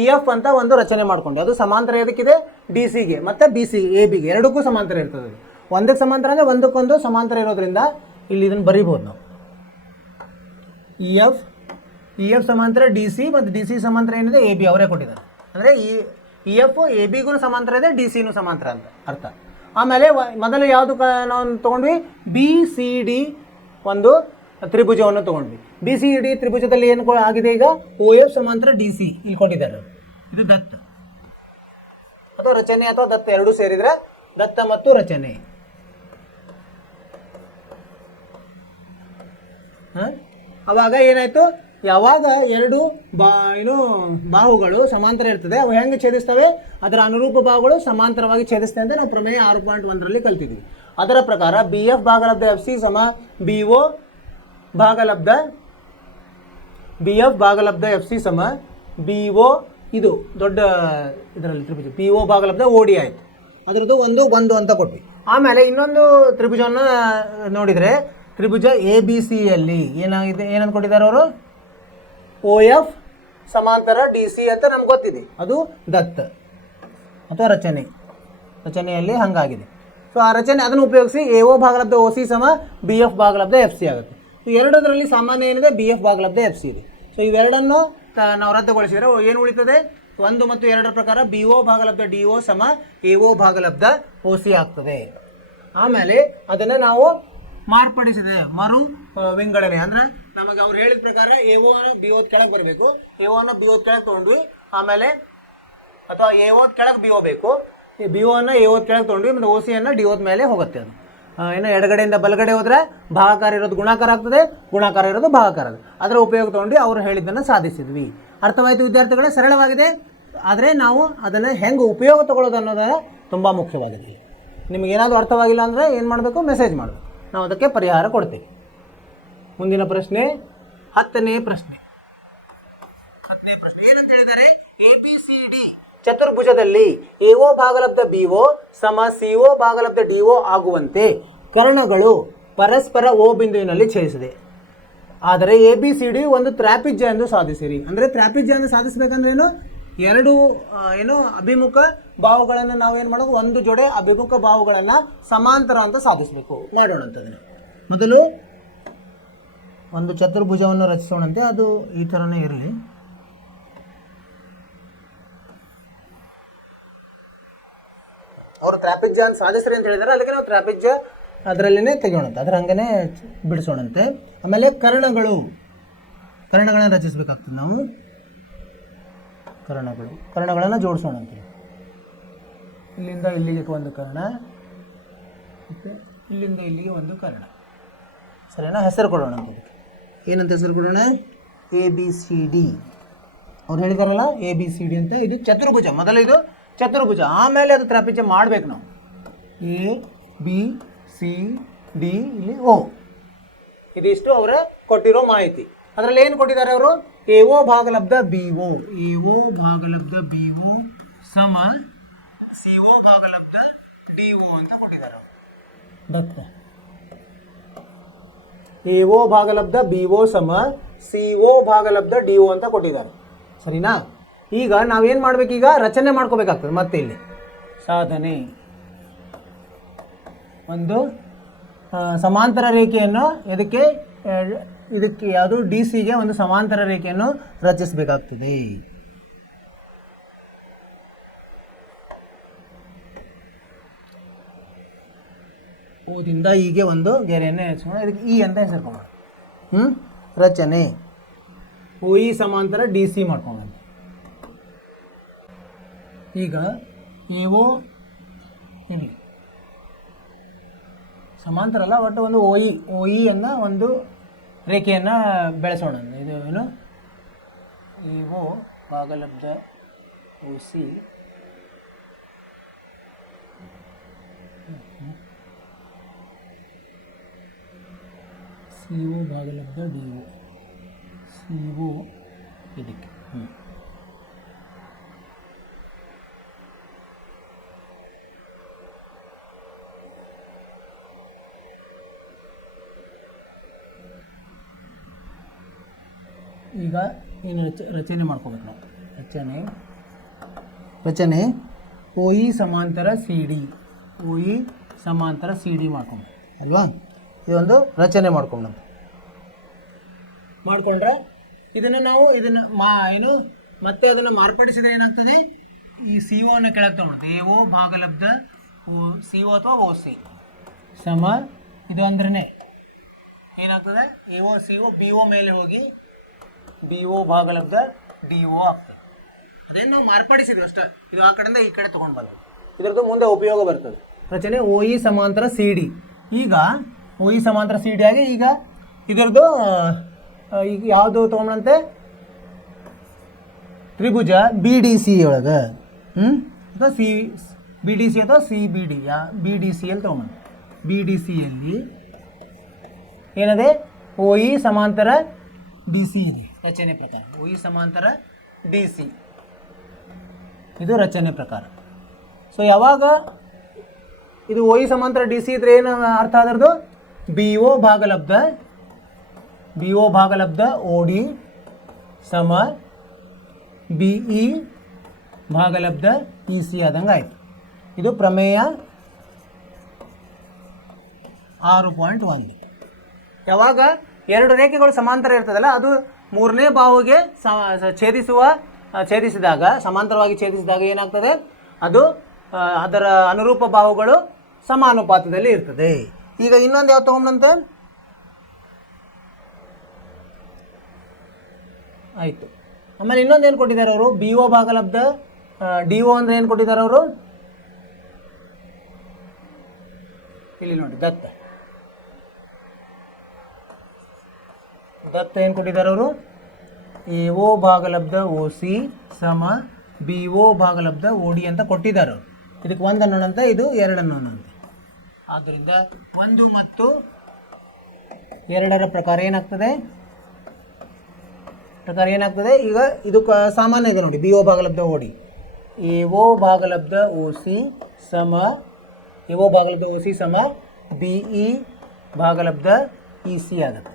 ಇ ಎಫ್ ಅಂತ ಒಂದು ರಚನೆ ಮಾಡ್ಕೊಂಡು, ಅದು ಸಮಾಂತರ ಎದಕ್ಕಿದೆ, ಡಿ ಸಿಗೆ ಮತ್ತು ಬಿ ಸಿ ಎ ಬಿಗೆ ಎರಡಕ್ಕೂ ಸಮಾಂತರ ಇರ್ತದೆ. ಒಂದಕ್ಕೆ ಸಮಾಂತರ ಅಂದರೆ ಒಂದಕ್ಕೊಂದು ಸಮಾಂತರ ಇರೋದ್ರಿಂದ ಇಲ್ಲಿ ಇದನ್ನು ಬರೀಬೋದು ನಾವು. ಇ ಎಫ್ ಸಮಾಂತರ ಡಿ ಸಿ ಮತ್ತು ಡಿ ಸಿ ಸಮಾಂತರ ಏನಿದೆ ಎ ಬಿ ಅವರೇ ಕೊಟ್ಟಿದ್ದಾರೆ. ಅಂದರೆ ಇ ಎಫ್ ಎ ಬಿಗೂ ಸಮಾಂತರ ಇದೆ, ಡಿ ಸಿನೂ ಸಮಾಂತರ ಅಂತ ಅರ್ಥ. ಆಮೇಲೆ ಮೊದಲು ಯಾವುದು ನಾವು ತೊಗೊಂಡ್ವಿ, ಬಿ ಸಿ ಡಿ ಒಂದು ತ್ರಿಭುಜವನ್ನು ತೊಗೊಂಡ್ವಿ. ಬಿ ಸಿ ಡಿ ತ್ರಿಭುಜದಲ್ಲಿ ಏನು ಆಗಿದೆ, ಈಗ ಓ ಎಫ್ ಸಮಾಂತರ ಡಿ ಸಿ ಇಲ್ಲಿ ಕೊಟ್ಟಿದ್ದಾರೆ. ಇದು ದತ್ತ ಅಥವಾ ರಚನೆ ಅಥವಾ ದತ್ತ ಎರಡೂ ಸೇರಿದರೆ ದತ್ತ ಮತ್ತು ರಚನೆ. ಅವಾಗ ಏನಾಯಿತು, ಯಾವಾಗ ಎರಡು ಬಾಹುಗಳು ಸಮಾಂತರ ಇರ್ತದೆ, ಅವು ಹೆಂಗೆ ಛೇದಿಸ್ತವೆ, ಅದರ ಅನುರೂಪ ಬಾಹುಗಳು ಸಮಾಂತರವಾಗಿ ಛೇದಿಸ್ತವೆ ಅಂತ ನಾವು ಪ್ರಮೇಯ 6.1ರಲ್ಲಿ ಕಲ್ತಿದ್ವಿ. ಅದರ ಪ್ರಕಾರ ಬಿ ಎಫ್ ಭಾಗಲಬ್ಧ ಎಫ್ ಸಿ ಸಮ ಬಿ ಒ ಭಾಗಲಬ್ಧ ಬಿ ಎಫ್ ಭಾಗಲಬ್ಧ ಎಫ್ ಸಿ ಸಮ ಬಿ ಒ, ಇದು ದೊಡ್ಡ ಇದರಲ್ಲಿ ತ್ರಿಭುಜ ಬಿ ಒ ಭಾಗಲಬ್ಧ ಓ ಡಿ ಆಯಿತು. ಅದರದ್ದು ಒಂದು ಅಂತ ಕೊಟ್ವಿ. ಆಮೇಲೆ ಇನ್ನೊಂದು ತ್ರಿಭುಜವನ್ನು ನೋಡಿದರೆ, ತ್ರಿಭುಜ ಎ ಬಿ ಸಿಯಲ್ಲಿ ಏನಾಗಿದೆ, ಏನಂತ ಕೊಟ್ಟಿದ್ದಾರೆ ಅವರು, ಓ ಎಫ್ ಸಮಾಂತರ ಡಿ ಸಿ ಅಂತ ನಮ್ಗೆ ಗೊತ್ತಿದೆ, ಅದು ದತ್ತ ಅಥವಾ ರಚನೆಯಲ್ಲಿ ಹಂಗಾಗಿದೆ. ಸೊ ಆ ರಚನೆ ಅದನ್ನು ಉಪಯೋಗಿಸಿ ಎ ಒ ಭಾಗಲಬ್ಧ ಓ ಸಿ ಸಮ ಬಿ ಎಫ್ ಭಾಗಲಬ್ಧ ಎಫ್ ಸಿ ಆಗುತ್ತೆ. ಎರಡರಲ್ಲಿ ಸಾಮಾನ್ಯ ಏನಿದೆ, ಬಿ ಎಫ್ ಭಾಗಲಬ್ಧ ಎಫ್ ಸಿ ಇದೆ. ಸೊ ಇವೆರಡನ್ನು ನಾವು ರದ್ದುಗೊಳಿಸಿದರೆ ಏನು ಉಳಿತದೆ, 1 ಮತ್ತು 2ರ ಪ್ರಕಾರ ಬಿ ಒ ಭಾಗಲಬ್ಧ ಡಿ ಒ ಸಮ ಎ ಒ ಭಾಗಲಬ್ಧ ಓ ಸಿ ಆಗ್ತದೆ. ಆಮೇಲೆ ಅದನ್ನು ನಾವು ಮಾರ್ಪಡಿಸಿದೆ, ಮರು ವಿಂಗಡಣೆ ಅಂದರೆ ನಮಗೆ ಅವ್ರು ಹೇಳಿದ ಪ್ರಕಾರ ಎ ಒನ ಬಿ ಓದ್ ಕೆಳಗೆ ಬರಬೇಕು, ಎ ಒನ ಬಿ ಓದ್ ಕೆಳಗೆ ತೊಗೊಂಡ್ವಿ. ಆಮೇಲೆ ಅಥವಾ ಎ ಓದ್ ಕೆಳಗೆ ಬಿ ಓ ಬೇಕು, ಬಿ ಒನ ಎ ಓದ್ ಕೆಳಗೆ ತೊಗೊಂಡ್ವಿ, ಮತ್ತು ಓ ಸಿಯನ್ನು ಡಿ ಓದ್ ಮೇಲೆ ಹೋಗುತ್ತೆ. ಅದು ಏನು ಎಡಗಡೆಯಿಂದ ಬಲಗಡೆ ಹೋದರೆ ಭಾಗಾಕಾರ ಇರೋದು ಗುಣಾಕಾರ ಆಗ್ತದೆ, ಗುಣಾಕಾರ ಇರೋದು ಭಾಗಾಕಾರ. ಅದರ ಉಪಯೋಗ ತೊಗೊಂಡು ಅವರು ಹೇಳಿದ್ದನ್ನು ಸಾಧಿಸಿದ್ವಿ. ಅರ್ಥವಾಯಿತು ವಿದ್ಯಾರ್ಥಿಗಳೇ? ಸರಳವಾಗಿದೆ. ಆದರೆ ನಾವು ಅದನ್ನು ಹೆಂಗೆ ಉಪಯೋಗ ತಗೊಳ್ಳೋದು ಅನ್ನೋದು ತುಂಬ ಮುಖ್ಯವಾಗಿದೆ. ನಿಮಗೇನಾದರೂ ಅರ್ಥವಾಗಿಲ್ಲ ಅಂದರೆ ಏನು ಮಾಡಬೇಕು, ಮೆಸೇಜ್ ಮಾಡಬೇಕು, ನಾವು ಅದಕ್ಕೆ ಪರಿಹಾರ ಕೊಡ್ತೀವಿ. ಮುಂದಿನ ಪ್ರಶ್ನೆ 10ನೇ ಪ್ರಶ್ನೆ ಏನಂತ ಹೇಳಿದ್ದಾರೆ, ಎ ಬಿ ಸಿ ಡಿ ಚತುರ್ಭುಜದಲ್ಲಿ ಎ ಒ ಭಾಗಲಬ್ಧ ಬಿ ಒ ಸಮ ಸಿ ಒ ಭಾಗಲಬ್ಧ ಡಿ ಒ ಆಗುವಂತೆ ಕರ್ಣಗಳು ಪರಸ್ಪರ ಓ ಬಿಂದುವಿನಲ್ಲಿ ಛೇದಿಸಿದೆ. ಆದರೆ ಎ ಬಿ ಸಿ ಡಿ ಒಂದು ತ್ರಾಪಿಜ್ಯ ಎಂದು ಸಾಧಿಸಿರಿ. ಅಂದರೆ ತ್ರಾಪಿಜ್ಯ ಎಂದು ಸಾಧಿಸಬೇಕಂದ್ರೆ ಎರಡು ಅಭಿಮುಖ ಬಾಹುಗಳನ್ನು ನಾವೇನು ಮಾಡೋದು, ಒಂದು ಜೋಡೆ ಅಭಿಮುಖ ಬಾಹುಗಳನ್ನು ಸಮಾಂತರ ಅಂತ ಸಾಧಿಸಬೇಕು. ಮಾಡೋಣ ಅಂತಂದರೆ ಮೊದಲು ಒಂದು ಚತುರ್ಭುಜವನ್ನು ರಚಿಸೋಣಂತೆ. ಅದು ಈ ಥರನೇ ಇರಲಿ. ಅವರು ತ್ರಾಪಿಜ್ಯ ಅಂತ ಸಾಧಿಸ್ರಿ ಅಂತ ಹೇಳಿದ್ದಾರೆ, ಅದಕ್ಕೆ ನಾವು ತ್ರಾಪಿಜ್ಯ ಅದರಲ್ಲೇ ತೆಗೆಯೋಣಂತೆ, ಅದರ ಹಂಗೇ ಬಿಡಿಸೋಣಂತೆ. ಆಮೇಲೆ ಕರ್ಣಗಳನ್ನು ರಚಿಸಬೇಕಾಗ್ತದೆ. ನಾವು ಕರ್ಣಗಳನ್ನು ಜೋಡಿಸೋಣಂತೆ. ಇಲ್ಲಿಂದ ಇಲ್ಲಿಗೆ ಒಂದು ಕರ್ಣ, ಮತ್ತು ಇಲ್ಲಿಂದ ಇಲ್ಲಿಗೆ ಒಂದು ಕರ್ಣ. ಸರಿನಾ? ಹೆಸರು ಕೊಡೋಣ. ಏನಂತ ಹೆಸರು ಕೊಡೋಣ? ಎ ಬಿ ಸಿ ಡಿ ಅವ್ರು ಹೇಳಿದಾರಲ್ಲ ಎ ಬಿ ಸಿ ಡಿ ಅಂತ. ಇದು ಚತುರ್ಭುಜ, ಮೊದಲು ಇದು ಚತುರ್ಭುಜ, ಆಮೇಲೆ ಅದು ತ್ರಿಭುಜ ಮಾಡ್ಬೇಕು ನಾವು. ಎ ಬಿ ಸಿ ಡಿ ಇಲ್ಲಿ ಓ, ಇದಿಷ್ಟು ಅವರ ಕೊಟ್ಟಿರೋ ಮಾಹಿತಿ. ಅದರಲ್ಲಿ ಏನು ಕೊಟ್ಟಿದ್ದಾರೆ ಅವರು? ಎ ಓ ಭಾಗಲಬ್ಧ ಬಿ ಓ, ಎ ಓ ಭಾಗಲಬ್ಧ ಬಿ ಓ ಸಮ ಸಿ ಓ ಭಾಗಲಬ್ಧ ಡಿ ಓ ಅಂತ ಕೊಟ್ಟಿದ್ದಾರೆ ಅವರು. ಎ ಓ ಭಾಗಲಬ್ಧ ಬಿ ಓ ಸಮ ಸಿ ಓ ಭಾಗಲಬ್ಧ ಡಿ ಓ ಅಂತ ಕೊಟ್ಟಿದ್ದಾರೆ. ಸರಿನಾ? ಈಗ ನಾವೇನು ಮಾಡ್ಬೇಕೀಗ? ರಚನೆ ಮಾಡ್ಕೋಬೇಕಾಗ್ತದೆ. ಮತ್ತೆ ಇಲ್ಲಿ ಸಾಧನೆ, ಒಂದು ಸಮಾಂತರ ರೇಖೆಯನ್ನು ಇದಕ್ಕೆ ಯಾವುದು ಡಿ ಸಿಗೆ ಒಂದು ಸಮಾಂತರ ರೇಖೆಯನ್ನು ರಚಿಸಬೇಕಾಗ್ತದೆ. ಓದಿಂದ ಹೀಗೆ ಒಂದು ಗೆರೆಯನ್ನು ಹೆಸರು, ಇದಕ್ಕೆ ಇ ಅಂತ ಹೆಸರ್ಕೊಂಡು ರಚನೆ. ಓ ಇ ಸಮಾಂತರ ಡಿ ಸಿ ಮಾಡ್ಕೊಂಡು, ಈಗ ಎ ಓ ಇಲ್ಲಿ ಸಮಾಂತರ ಅಲ್ಲ, ಒಟ್ಟು ಒಂದು ಓ ಇ ಅನ್ನ ಒಂದು ರೇಖೆಯನ್ನು ಬೆಳೆಸೋಣ. ಇದು ಏನು? ಎ ಓ ಭಾಗಲಬ್ಧ ಓ ಸಿ ಸಿ ಓ ಭಾಗಲಬ್ಧ ಡಿ ಓ, ಸಿ ಓ ಇದಕ್ಕೆ ಈಗ ಏನು ರಚನೆ ಮಾಡ್ಕೋಬೇಕು ನಾವು. ರಚನೆ ಓ ಇ ಸಮಾಂತರ ಸಿ ಡಿ, ಓ ಇ ಸಮಾಂತರ ಸಿ ಡಿ ಮಾಡ್ಕೊಂಡು ಅಲ್ವಾ? ಇದೊಂದು ರಚನೆ ಮಾಡಿಕೊಂಡ್ರೆ ಇದನ್ನು ನಾವು ಏನು ಮತ್ತೆ ಅದನ್ನು ಮಾರ್ಪಡಿಸಿದರೆ ಏನಾಗ್ತದೆ? ಈ ಸಿ ಒ ಅನ್ನು ಕೆಳಗೆ ತಗೊಳ್ಳೋದು. ಎ ಓ ಭಾಗಲಬ್ಧ ಓ ಸಿ ಒ ಅಥವಾ ಓ ಸಿ ಸಮ ಇದು ಅಂದ್ರೆ ಏನಾಗ್ತದೆ? A O C O B O ಮೇಲೆ ಹೋಗಿ ಬಿ ಒ ಭಾಗಲಬ್ಧ ಡಿ ಒ ಆಗ್ತದೆ. ಅದೇನು ನಾವು ಮಾರ್ಪಡಿಸಿದ್ವಿ ಅಷ್ಟೇ. ಇದು ಆ ಕಡೆಯಿಂದ ಈ ಕಡೆ ತೊಗೊಂಡು ಬರ್ತದೆ. ಇದರದ್ದು ಮುಂದೆ ಉಪಯೋಗ ಬರ್ತದೆ. ರಚನೆ ಓ ಇ ಸಮಾಂತರ ಸಿ ಡಿ. ಈಗ ಓ ಇ ಸಮಾಂತರ ಸಿ ಡಿ ಆಗಿ ಈಗ ಇದರದ್ದು ಈಗ ಯಾವುದು ತೊಗೊಂಡಂತೆ ತ್ರಿಭುಜ ಬಿ ಡಿ ಸಿ ಒಳಗೆ ಅಥವಾ ಸಿ ಬಿ ಡಿ ಸಿ ಅಥವಾ C B D B D C ಅಲ್ಲಿ ತೊಗೊಂಡು, ಬಿ ಡಿ ಸಿಯಲ್ಲಿ ಏನದೆ? ಓ ಇ ಸಮಾಂತರ ಡಿ ಸಿ ಇದೆ ರಚನೆ ಪ್ರಕಾರ. ಓ ಇ ಸಮಾಂತರ ಡಿ ಸಿ ಇದು ರಚನೆ ಪ್ರಕಾರ. ಸೊ ಯಾವಾಗ ಇದು ಓ ಇ ಸಮಾಂತರ ಡಿ ಸಿ ಇದ್ರೆ ಏನು ಅರ್ಥ ಅದರದು? ಬಿ ಒ ಭಾಗಲಬ್ಧ ಓ ಡಿ ಸಮ ಬಿ ಇ ಭಾಗಲಬ್ಧ ಇ ಸಿ ಆದಂಗೆ ಆಯಿತು. ಇದು ಪ್ರಮೇಯ 6.1. ಯಾವಾಗ ಎರಡು ರೇಖೆಗಳು ಸಮಾಂತರ ಇರ್ತದಲ್ಲ, ಅದು ಮೂರನೇ ಬಾಹುಗೆ ಛೇದಿಸಿದಾಗ, ಸಮಾಂತರವಾಗಿ ಛೇದಿಸಿದಾಗ ಏನಾಗ್ತದೆ? ಅದು ಅದರ ಅನುರೂಪ ಬಾಹುಗಳು ಸಮಾನುಪಾತದಲ್ಲಿ ಇರ್ತದೆ. ಈಗ ಇನ್ನೊಂದು ಯಾವ ತಗೊಂಡಂತೆ ಆಯಿತು. ಆಮೇಲೆ ಇನ್ನೊಂದು ಏನು ಕೊಟ್ಟಿದ್ದಾರೆ ಅವರು? ಬಿ ಒ ಭಾಗಲಬ್ಧ ಡಿ ಒ ಅಂದರೆ ಏನು ಕೊಟ್ಟಿದ್ದಾರೆ ಅವರು? ಇಲ್ಲಿ ನೋಡಿ, ದತ್ತ ಏನು ಕೊಟ್ಟಿದ್ದಾರೆ ಅವರು? ಎ ಓ ಭಾಗಲಬ್ಧ ಓ ಸಿ ಸಮ ಬಿ ಒ ಭಾಗಲಬ್ಧ ಓ ಡಿ ಅಂತ ಕೊಟ್ಟಿದ್ದಾರೆ ಅವರು. ಇದಕ್ಕೆ 1 ಅನ್ನೋಣಂತೆ, ಇದು 2 ಅನ್ನೋಣಂತೆ. ಆದ್ದರಿಂದ 1 ಮತ್ತು 2ರ ಪ್ರಕಾರ ಏನಾಗ್ತದೆ? ಈಗ ಇದು ಸಾಮಾನ್ಯ ಇದೆ ನೋಡಿ, ಬಿ ಒ ಭಾಗಲಬ್ಧ ಓ ಡಿ. ಎ ಓ ಭಾಗಲಬ್ಧ ಓ ಸಿ ಸಮ ಬಿ ಇ ಭಾಗಲಬ್ಧ ಇ ಸಿ ಆಗುತ್ತೆ.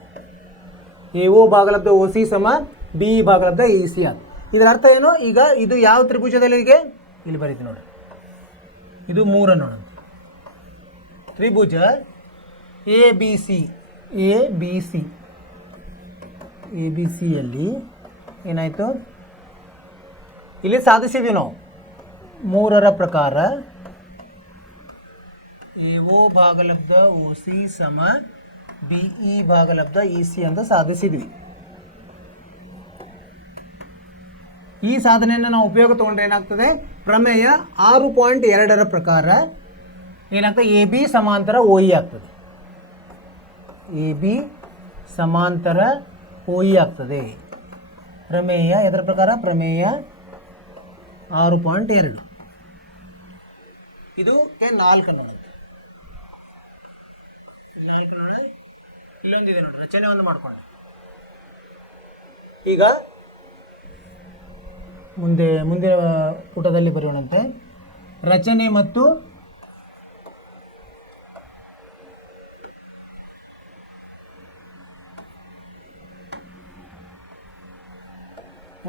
ಎ ಓ ಭಾಗಲಬ್ಧ ಓ ಸಿ ಸಮ ಬಿ ಇ ಭಾಗಲಬ್ಧ ಇ ಸಿ ಆಗುತ್ತೆ. ಇದರ ಅರ್ಥ ಏನು? ಈಗ ಇದು ಯಾವ ತ್ರಿಭುಜದಲ್ಲಿ ಇಲ್ಲಿ ಬರೀತೀವಿ ನೋಡಿ, ಇದು 3 ಅನ್ನೋಣ. ತ್ರಿಭುಜ ಎ ಬಿ ಸಿಯಲ್ಲಿ ಏನಾಯಿತು? ಇಲ್ಲಿ ಸಾಧಿಸಿದ್ವಿ ನಾವು 3ರ ಪ್ರಕಾರ ಎ ಓ ಭಾಗಲಬ್ಧ ಓ ಸಿ ಸಮ ಬಿ ಇ ಭಾಗಲಬ್ಧ ಇ ಸಿ ಅಂತ ಸಾಧಿಸಿದ್ವಿ. ಈ ಸಾಧನೆಯನ್ನು ನಾವು ಉಪಯೋಗ ತಗೊಂಡ್ರೆ ಏನಾಗ್ತದೆ? ಪ್ರಮೇಯ 6.2ರ ಪ್ರಕಾರ ಏನಾಗ್ತದೆ? ಎ ಬಿ ಸಮಾಂತರ ಓ ಇ ಆಗ್ತದೆ. ಎ ಬಿ ಸಮಾಂತರ ಓ ಇ ಆಗ್ತದೆ. ಪ್ರಮೇಯ ಇದರ ಪ್ರಕಾರ ಪ್ರಮೇಯ 6.2 ಇದು 4 ನೋಡುತ್ತೆ. ಇಲ್ಲೊಂದಿದೆ ನೋಡಿ, ರಚನೆ ಒಂದು ಮಾಡ್ಕೊಳ್ಳಿ. ಈಗ ಮುಂದಿನ ಪುಟದಲ್ಲಿ ಬರೆಯೋಣಂತೆ. ರಚನೆ ಮತ್ತು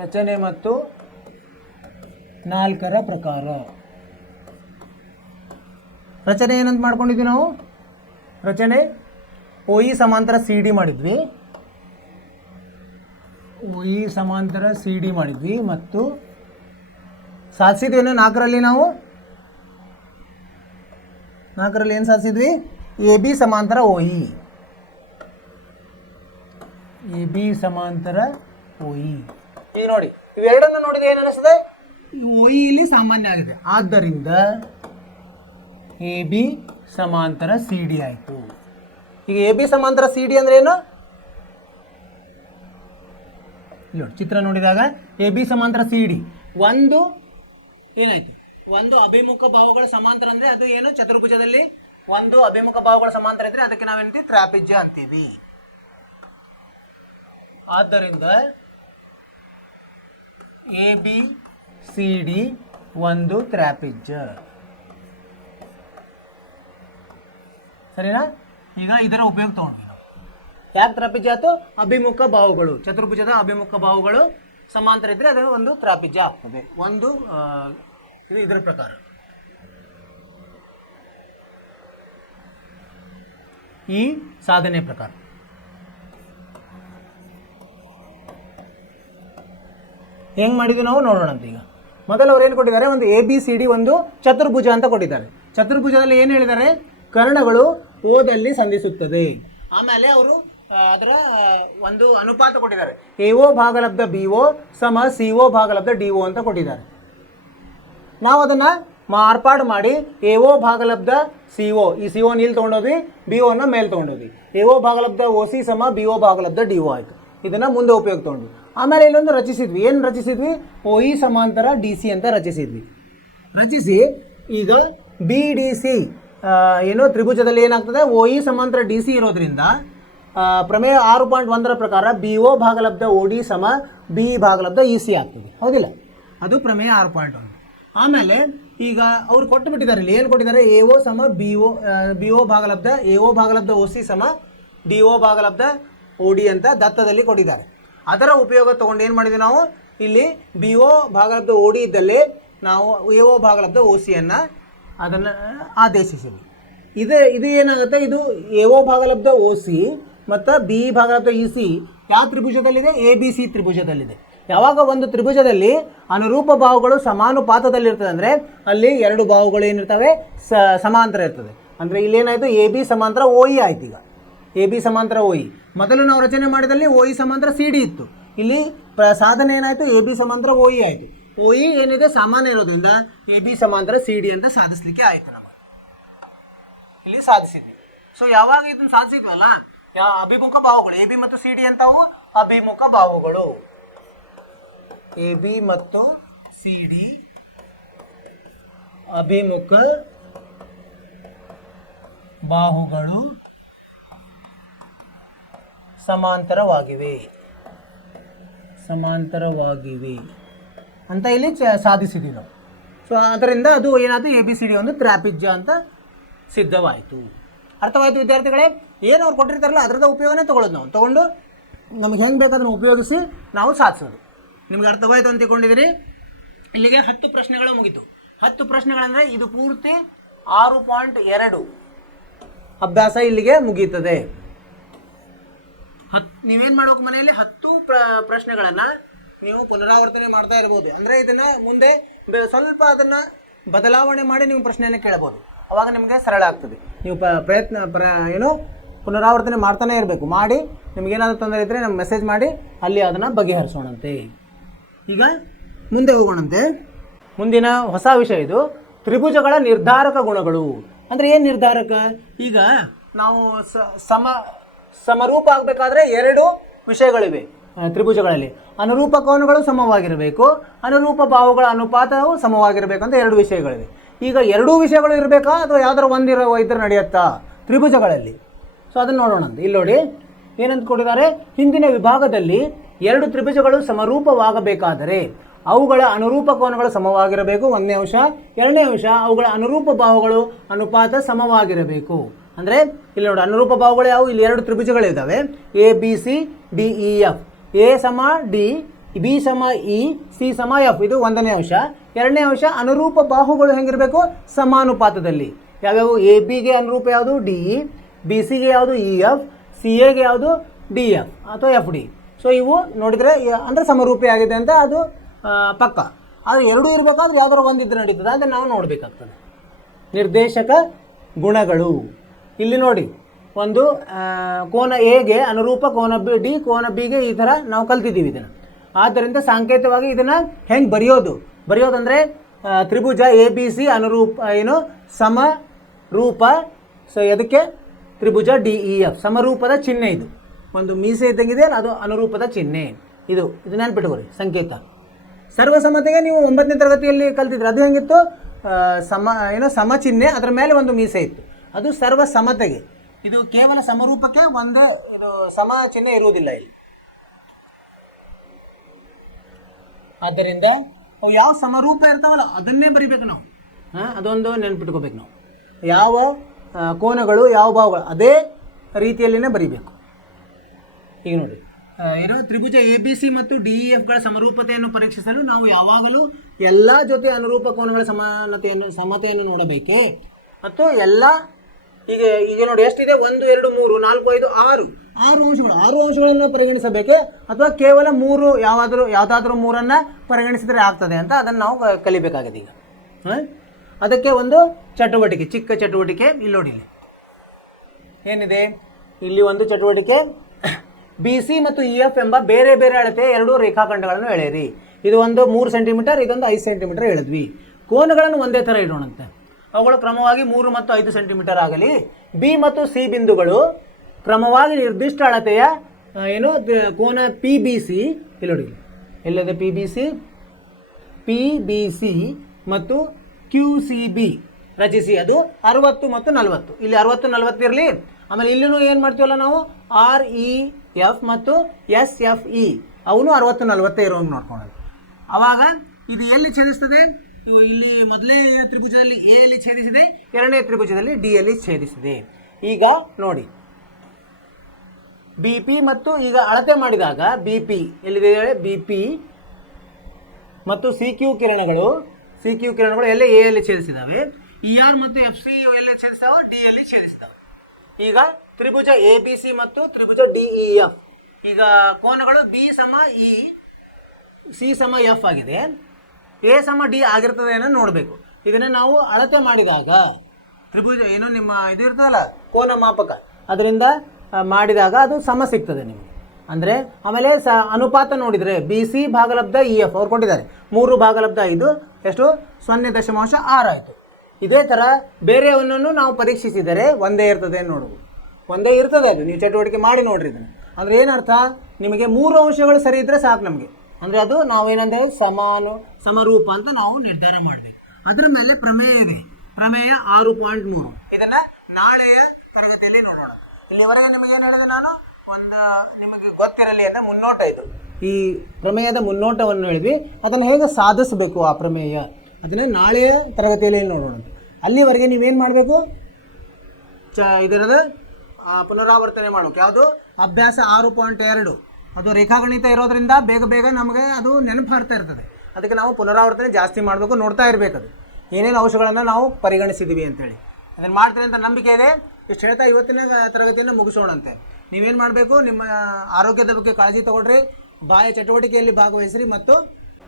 ರಚನೆ ಮತ್ತು 4ರ ಪ್ರಕಾರ. ರಚನೆ ಏನಂತ ಮಾಡ್ಕೊಂಡಿದ್ವಿ ನಾವು? ರಚನೆ OE ಸಮಾಂತರ CD ಮಾಡಿದ್ವಿ, OE ಸಮಾಂತರ CD ಮಾಡಿದ್ವಿ ಮತ್ತು ಸಾಧಿಸಿದ್ವಿ. 4ರಲ್ಲಿ ನಾವು 4ರಲ್ಲಿ ಏನು ಸಾಧಿಸಿದ್ವಿ? AB ಸಮಾಂತರ OE, AB ಸಮಾಂತರ OE. ಈಗ ನೋಡಿ, ಇವೆರಡನ್ನು ನೋಡಿದ್ರೆ ಏನು ಅನಿಸ್ತದೆ? OE ಇಲ್ಲಿ ಸಾಮಾನ್ಯ ಆಗಿದೆ, ಆದ್ದರಿಂದ AB ಸಮಾಂತರ CD ಆಯಿತು. ಈಗ AB ಸಮಾಂತರ CD ಅಂದ್ರೆ ಏನು? ನೋಡಿ, ಚಿತ್ರ ನೋಡಿದಾಗ AB ಸಮಾಂತರ CD ಒಂದು ಏನಾಯ್ತು? ಒಂದು ಅಭಿಮುಖ ಬಾಹುಗಳ ಸಮಾಂತರ ಅಂದ್ರೆ ಅದು ಏನು? ಚತುರ್ಭುಜದಲ್ಲಿ ಒಂದು ಅಭಿಮುಖ ಬಾಹುಗಳ ಸಮಾಂತರ ಇದ್ರೆ ಅದಕ್ಕೆ ನಾವೇಂತೀವಿ? ತ್ರಾಪಿಜ್ಯ ಅಂತೀವಿ. ಆದ್ದರಿಂದ ABCD ಒಂದು ತ್ರಾಪಿಜ್ಯ. ಸರಿನಾ? ಈಗ ಇದರ ಉಪಯೋಗ ತಗೊಂಡ್ವಿ ನಾವು. ಯಾಕೆ ತ್ರಾಪಿಜ್ಯ ಆಯ್ತು? ಅಭಿಮುಖ ಬಾಹುಗಳು, ಚತುರ್ಭುಜದ ಅಭಿಮುಖ ಬಾಹುಗಳು ಸಮಾಂತರ ಇದ್ರೆ ಅದು ಒಂದು ತ್ರಾಪಿಜ್ಯ ಆಗ್ತದೆ. ಒಂದು ಇದು ಇದರ ಪ್ರಕಾರ. ಈ ಸಾಧನೆ ಪ್ರಕಾರ ಹೆಂಗ್ ಮಾಡಿದ್ವಿ ನಾವು ನೋಡೋಣ. ಈಗ ಮೊದಲು ಅವ್ರು ಏನು ಕೊಟ್ಟಿದ್ದಾರೆ? ಒಂದು ABCD ಒಂದು ಚತುರ್ಭುಜ ಅಂತ ಕೊಟ್ಟಿದ್ದಾರೆ. ಚತುರ್ಭುಜದಲ್ಲಿ ಏನು ಹೇಳಿದ್ದಾರೆ? ಕರ್ಣಗಳು ಓದಲ್ಲಿ ಸಂಧಿಸುತ್ತದೆ. ಆಮೇಲೆ ಅವರು ಅದರ ಒಂದು ಅನುಪಾತ ಕೊಟ್ಟಿದ್ದಾರೆ. AO ಭಾಗಲಬ್ಧ BO ಸಮ CO ಭಾಗಲಬ್ಧ DO ಅಂತ ಕೊಟ್ಟಿದ್ದಾರೆ. ನಾವು ಅದನ್ನ ಮಾರ್ಪಾಡು ಮಾಡಿ AO ಭಾಗಲಬ್ಧ CO, ಈ CO ನೀಲ್ ತೊಗೊಂಡೋದ್ವಿ, BO ನ ಮೇಲೆ ತೊಗೊಂಡೋದ್ವಿ. AO ಭಾಗಲಬ್ಧ OC ಸಮ BO ಭಾಗಲಬ್ಧ DO ಆಯ್ತು. ಇದನ್ನ ಮುಂದೆ ಉಪಯೋಗ ತಗೊಂಡ್ವಿ. ಆಮೇಲೆ ಇಲ್ಲೊಂದು ರಚಿಸಿದ್ವಿ. ಏನು ರಚಿಸಿದ್ವಿ? OE ಸಮಾಂತರ DC ಅಂತ ರಚಿಸಿದ್ವಿ. ರಚಿಸಿ ಈಗ BDC ಏನು ತ್ರಿಭುಜದಲ್ಲಿ ಏನಾಗ್ತದೆ? OE ಸಮಾಂತರ DC ಇರೋದ್ರಿಂದ ಪ್ರಮೇಯ 6.1ರ ಪ್ರಕಾರ BO ಭಾಗಲಬ್ಧ OD ಸಮ B ಭಾಗಲಬ್ಧ EC ಆಗ್ತದೆ. ಹೌದಿಲ್ಲ? ಅದು ಪ್ರಮೇಯ 6.1. ಆಮೇಲೆ ಈಗ ಅವ್ರು ಕೊಟ್ಟು ಬಿಟ್ಟಿದ್ದಾರೆ. ಇಲ್ಲಿ ಏನು ಕೊಟ್ಟಿದ್ದಾರೆ? AO ಸಮ BO ಭಾಗಲಬ್ಧ AO ಭಾಗಲಬ್ಧ OC ಸಮ DO ಭಾಗಲಬ್ಧ OD ಅಂತ ದತ್ತದಲ್ಲಿ ಕೊಟ್ಟಿದ್ದಾರೆ. ಅದರ ಉಪಯೋಗ ತಗೊಂಡು ಏನು ಮಾಡಿದ್ವಿ ನಾವು? ಇಲ್ಲಿ BO ಭಾಗಲಬ್ಧ OD ಇದ್ದಲ್ಲಿ ನಾವು AO ಭಾಗಲಬ್ಧ OCಯನ್ನು ಅದನ್ನು ಆದೇಶಿಸಿದ್ವಿ. ಇದು ಏನಾಗುತ್ತೆ? ಇದು AO ಭಾಗಲಬ್ಧ OC ಮತ್ತು B ಭಾಗಲಬ್ಧ EC ಯಾವ ತ್ರಿಭುಜದಲ್ಲಿದೆ? ABC ತ್ರಿಭುಜದಲ್ಲಿದೆ. ಯಾವಾಗ ಒಂದು ತ್ರಿಭುಜದಲ್ಲಿ ಅನುರೂಪ ಬಾಹುಗಳು ಸಮಾನುಪಾತದಲ್ಲಿರ್ತದೆ ಅಂದರೆ ಅಲ್ಲಿ ಎರಡು ಬಾಹುಗಳು ಏನಿರ್ತವೆ? ಸಮಾಂತರ ಇರ್ತದೆ. ಅಂದರೆ ಇಲ್ಲೇನಾಯಿತು? AB ಸಮಾಂತರ OE ಆಯ್ತು. ಈಗ AB ಸಮಾಂತರ OE ಮೊದಲು ನಾವು ರಚನೆ ಮಾಡಿದಲ್ಲಿ OE ಸಮಾಂತರ CD ಇತ್ತು. ಇಲ್ಲಿ ಸಾಧನೆ ಏನಾಯಿತು? AB ಸಮಾಂತರ OE ಆಯಿತು. OE ಏನಿದೆ? ಸಾಮಾನ್ಯ ಇರೋದ್ರಿಂದ AB ಸಮಾಂತರ CD ಅಂತ ಸಾಧಿಸಲಿಕ್ಕೆ ಆಯಿತು. ನಮಗೆ ಇಲ್ಲಿ ಸಾಧಿಸಿದ್ವಿ. ಸೊ ಯಾವಾಗ ಇದನ್ನು ಸಾಧಿಸಿದ್ವಲ್ಲ, ಅಭಿಮುಖ ಬಾಹುಗಳು AB ಮತ್ತು CD ಅಂತವು ಅಭಿಮುಖ ಬಾಹುಗಳು. AB ಮತ್ತು CD ಅಭಿಮುಖ ಬಾಹುಗಳು ಸಮಾಂತರವಾಗಿವೆ ಅಂತ ಇಲ್ಲಿ ಸಾಧಿಸಿದ್ವಿ ನಾವು. ಸೊ ಅದರಿಂದ ಅದು ಏನಾಯ್ತು? ABCD ಒಂದು ತ್ರಾಪಿಜ್ಯ ಅಂತ ಸಿದ್ಧವಾಯಿತು. ಅರ್ಥವಾಯಿತು ವಿದ್ಯಾರ್ಥಿಗಳೇ? ಏನು ಅವ್ರು ಕೊಟ್ಟಿರ್ತಾರಲ್ಲ ಅದರದ ಉಪಯೋಗನೇ ತೊಗೊಳ್ಳೋದು. ನಾವು ತೊಗೊಂಡು ನಮಗೆ ಹೆಂಗೆ ಬೇಕಾದನ್ನು ಉಪಯೋಗಿಸಿ ನಾವು ಸಾಧಿಸೋದು. ನಿಮ್ಗೆ ಅರ್ಥವಾಯಿತು ಅಂತ ತಿಳ್ಕೊಂಡಿದ್ದೀರಿ? ಇಲ್ಲಿಗೆ 10 ಪ್ರಶ್ನೆಗಳು ಮುಗೀತು. 10 ಪ್ರಶ್ನೆಗಳಂದರೆ ಇದು ಪೂರ್ತಿ 6.2 ಅಭ್ಯಾಸ ಇಲ್ಲಿಗೆ ಮುಗೀತದೆ. ನೀವೇನು ಮಾಡ್ಬೇಕು? ಮನೆಯಲ್ಲಿ 10 ಪ್ರಶ್ನೆಗಳನ್ನು ನೀವು ಪುನರಾವರ್ತನೆ ಮಾಡ್ತಾ ಇರ್ಬೋದು. ಅಂದರೆ ಇದನ್ನು ಮುಂದೆ ಸ್ವಲ್ಪ ಅದನ್ನು ಬದಲಾವಣೆ ಮಾಡಿ ನೀವು ಪ್ರಶ್ನೆಯನ್ನು ಕೇಳಬಹುದು. ಅವಾಗ ನಿಮಗೆ ಸರಳ ಆಗ್ತದೆ. ನೀವು ಏನು ಪುನರಾವರ್ತನೆ ಮಾಡ್ತಾನೆ ಇರಬೇಕು. ಮಾಡಿ ನಿಮಗೇನಾದರೂ ತೊಂದರೆ ಇದ್ದರೆ ನಮ್ಗೆ ಮೆಸೇಜ್ ಮಾಡಿ, ಅಲ್ಲಿ ಅದನ್ನು ಬಗೆಹರಿಸೋಣಂತೆ. ಈಗ ಮುಂದೆ ಹೋಗೋಣಂತೆ. ಮುಂದಿನ ಹೊಸ ವಿಷಯ ಇದು ತ್ರಿಭುಜಗಳ ನಿರ್ಧಾರಕ ಗುಣಗಳು. ಅಂದರೆ ಏನು ನಿರ್ಧಾರಕ? ಈಗ ನಾವು ಸಮರೂಪ ಆಗಬೇಕಾದ್ರೆ 2 ವಿಷಯಗಳಿವೆ. ತ್ರಿಭುಜಗಳಲ್ಲಿ ಅನುರೂಪ ಕೋನಗಳು ಸಮವಾಗಿರಬೇಕು, ಅನುರೂಪ ಬಾಹುಗಳ ಅನುಪಾತವು ಸಮವಾಗಿರಬೇಕು ಅಂತ ಎರಡು ವಿಷಯಗಳಿವೆ. ಈಗ ಎರಡೂ ವಿಷಯಗಳು ಇರಬೇಕಾ ಅಥವಾ ಯಾವ್ದಾರು ಒಂದಿರೋ ಇದ್ರೆ ನಡೆಯುತ್ತಾ ತ್ರಿಭುಜಗಳಲ್ಲಿ? ಸೊ ಅದನ್ನು ನೋಡೋಣ. ಅಂತ ಇಲ್ಲಿ ನೋಡಿ ಏನಂತ ಕೊಟ್ಟಿದ್ದಾರೆ, ಹಿಂದಿನ ವಿಭಾಗದಲ್ಲಿ ಎರಡು ತ್ರಿಭುಜಗಳು ಸಮರೂಪವಾಗಬೇಕಾದರೆ ಅವುಗಳ ಅನುರೂಪ ಕೋನಗಳು ಸಮವಾಗಿರಬೇಕು, ಒಂದನೇ ಅಂಶ. ಎರಡನೇ ಅಂಶ, ಅವುಗಳ ಅನುರೂಪ ಬಾಹುಗಳು ಅನುಪಾತ ಸಮವಾಗಿರಬೇಕು. ಅಂದರೆ ಇಲ್ಲಿ ನೋಡಿ ಅನುರೂಪ ಬಾಹುಗಳು ಯಾವುವು? ಇಲ್ಲಿ ಎರಡು ತ್ರಿಭುಜಗಳಿದ್ದಾವೆ, A B C D E F. A ಸಮ ಡಿ, ಬಿ ಸಮ ಇ, ಸಿ ಸಮ ಎಫ್. ಇದು ಒಂದನೇ ಅಂಶ. ಎರಡನೇ ಅಂಶ, ಅನುರೂಪ ಬಾಹುಗಳು ಹೆಂಗಿರಬೇಕು? ಸಮಾನುಪಾತದಲ್ಲಿ. ಯಾವ್ಯಾವು? ಎ ಬಿಗೆ ಅನುರೂಪ ಯಾವುದು? ಡಿ ಇ, ಬಿ ಸಿಗೆ ಯಾವುದು? ಇ ಎಫ್, ಸಿ ಎಗೆ ಯಾವುದು? ಡಿ ಎಫ್ ಅಥವಾ ಎಫ್ ಡಿ. ಸೊ ಇವು ನೋಡಿದರೆ ಅಂದರೆ ಸಮರೂಪಿ ಆಗಿದೆ ಅಂತ ಅದು ಪಕ್ಕ. ಆದರೆ ಎರಡೂ ಇರಬೇಕಾದ್ರೆ ಯಾವ್ದಾರು ಒಂದಿದ್ರೆ ನಡೀತದೆ ಅಂತ ನಾವು ನೋಡಬೇಕಾಗ್ತದೆ. ನಿರ್ದೇಶಕ ಗುಣಗಳು ಇಲ್ಲಿ ನೋಡಿ, ಒಂದು ಕೋನ ಎಗೆ ಅನುರೂಪ ಕೋನ ಬಿ ಡಿ, ಕೋನ ಬಿಗೆ ಈ ಥರ ನಾವು ಕಲ್ತಿದ್ದೀವಿ ಇದನ್ನು. ಆದ್ದರಿಂದ ಸಾಂಕೇತಿಕವಾಗಿ ಇದನ್ನು ಹೆಂಗೆ ಬರೆಯೋದಂದರೆ ತ್ರಿಭುಜ ಎ ಬಿ ಸಿ ಅನುರೂಪ ಏನು ಸಮರೂಪ. ಸೊ ಅದಕ್ಕೆ ತ್ರಿಭುಜ ಡಿ ಇ ಎಫ್ ಸಮರೂಪದ ಚಿಹ್ನೆ. ಇದು ಒಂದು ಮೀಸೆ ಇದ್ದಂಗಿದೆ, ಅದು ಅನುರೂಪದ ಚಿಹ್ನೆ. ಇದು ನೆನ್ಪಿಟ್ಕೊರಿ ಸಂಕೇತ. ಸರ್ವಸಮತೆಗೆ ನೀವು 9ನೇ ತರಗತಿಯಲ್ಲಿ ಕಲ್ತಿದ್ರೆ ಅದು ಹೆಂಗಿತ್ತು? ಸಮ ಚಿಹ್ನೆ, ಅದರ ಮೇಲೆ ಒಂದು ಮೀಸೆ ಇತ್ತು, ಅದು ಸರ್ವ ಸಮತೆಗೆ. ಇದು ಕೇವಲ ಸಮರೂಪಕ್ಕೆ ಒಂದೇ ಇದು ಸಮ ಚಿಹ್ನೆ ಇರುವುದಿಲ್ಲ ಇಲ್ಲಿ. ಆದ್ದರಿಂದ ಅವು ಯಾವ ಸಮರೂಪ ಇರ್ತಾವಲ್ಲ ಅದನ್ನೇ ಬರಿಬೇಕು ನಾವು. ಅದೊಂದು ನೆನ್ಪಿಟ್ಕೋಬೇಕು ನಾವು. ಯಾವ ಕೋನಗಳು ಯಾವ ಭಾವಗಳು ಅದೇ ರೀತಿಯಲ್ಲಿನೇ ಬರಿಬೇಕು. ಈಗ ನೋಡಿ ಏನೋ ತ್ರಿಭುಜ ಎ ಬಿ ಸಿ ಮತ್ತು ಡಿ ಇ ಎಫ್ಗಳ ಸಮರೂಪತೆಯನ್ನು ಪರೀಕ್ಷಿಸಲು ನಾವು ಯಾವಾಗಲೂ ಎಲ್ಲ ಜೊತೆ ಅನುರೂಪ ಕೋನಗಳ ಸಮತೆಯನ್ನು ನೋಡಬೇಕೇ. ಮತ್ತು ಎಲ್ಲ ಈಗ ನೋಡಿ ಎಷ್ಟಿದೆ? 1 2 3 4 5 6 ಅಂಶಗಳನ್ನು ಪರಿಗಣಿಸಬೇಕೆ ಅಥವಾ ಕೇವಲ 3 ಯಾವುದಾದ್ರೂ 3 ಪರಿಗಣಿಸಿದರೆ ಆಗ್ತದೆ ಅಂತ ಅದನ್ನು ನಾವು ಕಲಿಬೇಕಾಗಿದೆ ಈಗ. ಅದಕ್ಕೆ ಒಂದು ಚಟುವಟಿಕೆ, ಚಿಕ್ಕ ಚಟುವಟಿಕೆ ಇಲ್ಲಿ ನೋಡಿ. ಏನಿದೆ ಇಲ್ಲಿ? ಒಂದು ಚಟುವಟಿಕೆ, ಬಿ ಸಿ ಮತ್ತು ಇ ಎಫ್ ಎಂಬ ಬೇರೆ ಬೇರೆ ಅಳತೆಯ ಎರಡು ರೇಖಾಖಂಡಗಳನ್ನು ಎಳೆಯಿರಿ. ಇದು ಒಂದು 3 ಸೆಂಟಿಮೀಟರ್, ಇದೊಂದು 5 ಸೆಂಟಿಮೀಟರ್ ಎಳೆದ್ವಿ. ಕೋನಗಳನ್ನು ಒಂದೇ ಥರ ಇಡೋಣಂತೆ. ಅವುಗಳು ಕ್ರಮವಾಗಿ 3 ಮತ್ತು 5 ಸೆಂಟಿಮೀಟರ್ ಆಗಲಿ. ಬಿ ಮತ್ತು ಸಿ ಬಿಂದುಗಳು ಕ್ರಮವಾಗಿ ನಿರ್ದಿಷ್ಟ ಅಳತೆಯ ಕೋನ ಪಿ ಬಿ ಸಿ, ಇಲ್ಲಿ ನೋಡಿ ಎಲ್ಲದೆ ಪಿ ಬಿ ಸಿ ಮತ್ತು ಕ್ಯೂ ಸಿ ಬಿ ರಚಿಸಿ. ಅದು 60 ಮತ್ತು 40. ಇಲ್ಲಿ 60 40 ಇರಲಿ. ಆಮೇಲೆ ಇಲ್ಲಿನೂ ಏನು ಮಾಡ್ತೀವಲ್ಲ ನಾವು ಆರ್ ಇ ಎಫ್ ಮತ್ತು ಎಸ್ ಎಫ್ ಇ ಅವನು 60 40 ಇರೋಂಗೆ ನೋಡ್ಕೊಳ್ಳೋದು. ಆವಾಗ ಇದು ಎಲ್ಲಿ ಛೇದಿಸ್ತದೆ? ಇಲ್ಲಿ ಮೊದಲನೇ ತ್ರಿಭುಜದಲ್ಲಿ ಎ ಯಲ್ಲಿ ಛೇದಿಸಿದೆ, ಎರಡನೇ ತ್ರಿಭುಜದಲ್ಲಿ ಡಿ ಯಲ್ಲಿ ಛೇದಿಸಿದೆ. ಈಗ ನೋಡಿ ಬಿ ಪಿ ಮತ್ತು ಈಗ ಅಳತೆ ಮಾಡಿದಾಗ ಬಿ ಪಿ ಎಲ್ಲಿದೆ? ಬಿ ಪಿ ಮತ್ತು ಸಿ ಕ್ಯೂ ಕಿರಣಗಳು ಎಲ್ಲ ಎ ಯಲ್ಲಿ ಛೇದಿಸಿದಾವೆ. ಇ ಆರ್ ಮತ್ತು ಎಫ್ ಸಿ ಎಲ್ಲ ಛೇದಿಸ್ತಾವೆ, ಡಿ ಯಲ್ಲಿ ಛೇದಿಸ್ತಾವೆ. ಈಗ ತ್ರಿಭುಜ ಎ ಬಿ ಸಿ ಮತ್ತು ತ್ರಿಭುಜ ಡಿ ಇ ಎಫ್, ಈಗ ಕೋನಗಳು ಬಿ ಸಮ ಇ, ಸಿ ಸಮ ಎಫ್ ಆಗಿದೆ. ಎ ಸಮ ಡಿ ಆಗಿರ್ತದೆ ಏನೋ ನೋಡಬೇಕು. ಇದನ್ನು ನಾವು ಅಳತೆ ಮಾಡಿದಾಗ ತ್ರಿಭುಜ ನಿಮ್ಮ ಇದು ಇರ್ತದಲ್ಲ ಕೋನ ಮಾಪಕ, ಅದರಿಂದ ಮಾಡಿದಾಗ ಅದು ಸಮ ಸಿಗ್ತದೆ ನಿಮಗೆ. ಅಂದರೆ ಆಮೇಲೆ ಅನುಪಾತ ನೋಡಿದರೆ ಬಿ ಸಿ ಭಾಗಲಬ್ಧ ಇ ಎಫ್ ಅವ್ರು ಕೊಟ್ಟಿದ್ದಾರೆ 3 ಭಾಗಲಬ್ಧ 5 ಎಷ್ಟು? 0.6 ಆಯಿತು. ಇದೇ ಥರ ಬೇರೆಯವನ್ನೂ ನಾವು ಪರೀಕ್ಷಿಸಿದರೆ ಒಂದೇ ಇರ್ತದೆ ನೋಡುವುದು. ಒಂದೇ ಇರ್ತದೆ ಅದು. ನೀವು ಚಟುವಟಿಕೆ ಮಾಡಿ ನೋಡ್ರಿ ಇದನ್ನು. ಅಂದರೆ ಏನರ್ಥ? ನಿಮಗೆ 3 ಅಂಶಗಳು ಸರಿ ಇದ್ದರೆ ಸಾಕು ನಮಗೆ. ಅಂದರೆ ಅದು ನಾವೇನಂದರೆ ಸಮರೂಪ ಅಂತ ನಾವು ನಿರ್ಧಾರ ಮಾಡಬೇಕು. ಅದರ ಮೇಲೆ ಪ್ರಮೇಯ ಇದೆ, ಪ್ರಮೇಯ 6.3. ಇದನ್ನು ನಾಳೆಯ ತರಗತಿಯಲ್ಲಿ ನೋಡೋಣ. ಇಲ್ಲಿವರೆಗೆ ನಿಮಗೇನು ಹೇಳಿದೆ ನಾನು? ನಿಮಗೆ ಗೊತ್ತಿರಲಿ ಅಂತ ಮುನ್ನೋಟ. ಇದು ಈ ಪ್ರಮೇಯದ ಮುನ್ನೋಟವನ್ನು ಹೇಳಿದ್ವಿ. ಅದನ್ನು ಹೇಗೆ ಸಾಧಿಸಬೇಕು ಆ ಪ್ರಮೇಯ, ಅದನ್ನು ನಾಳೆಯ ತರಗತಿಯಲ್ಲಿ ನೋಡೋಣ. ಅಲ್ಲಿವರೆಗೆ ನೀವೇನು ಮಾಡಬೇಕು? ಇದರದ ಪುನರಾವರ್ತನೆ ಮಾಡಬೇಕು. ಯಾವುದು? ಅಭ್ಯಾಸ 6.2. ಅದು ರೇಖಾಗಣಿತ ಇರೋದ್ರಿಂದ ಬೇಗ ನಮಗೆ ಅದು ನೆನಪು ಹಾರ್ತಾ ಇರ್ತದೆ. ಅದಕ್ಕೆ ನಾವು ಪುನರಾವರ್ತನೆ ಜಾಸ್ತಿ ಮಾಡಬೇಕು, ನೋಡ್ತಾ ಇರಬೇಕು ಅದು ಏನೇನು ಅಂಶಗಳನ್ನು ನಾವು ಪರಿಗಣಿಸಿದ್ದೀವಿ ಅಂತೇಳಿ. ಅದನ್ನು ಮಾಡ್ತೀರಿ ಅಂತ ನಂಬಿಕೆ ಇದೆ. ಇಷ್ಟು ಹೇಳ್ತಾ ಇವತ್ತಿನ ತರಗತಿಯನ್ನು ಮುಗಿಸೋಣಂತೆ. ನೀವೇನು ಮಾಡಬೇಕು? ನಿಮ್ಮ ಆರೋಗ್ಯದ ಬಗ್ಗೆ ಕಾಳಜಿ ತಗೊಳ್ರಿ, ಬಾಹ್ಯ ಚಟುವಟಿಕೆಯಲ್ಲಿ ಭಾಗವಹಿಸಿರಿ ಮತ್ತು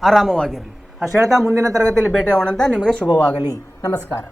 ಆರಾಮವಾಗಿರಲಿ. ಅಷ್ಟು ಹೇಳ್ತಾ ಮುಂದಿನ ತರಗತಿಯಲ್ಲಿ ಭೇಟಿ ಆಗೋಣ ಅಂತ. ನಿಮಗೆ ಶುಭವಾಗಲಿ. ನಮಸ್ಕಾರ.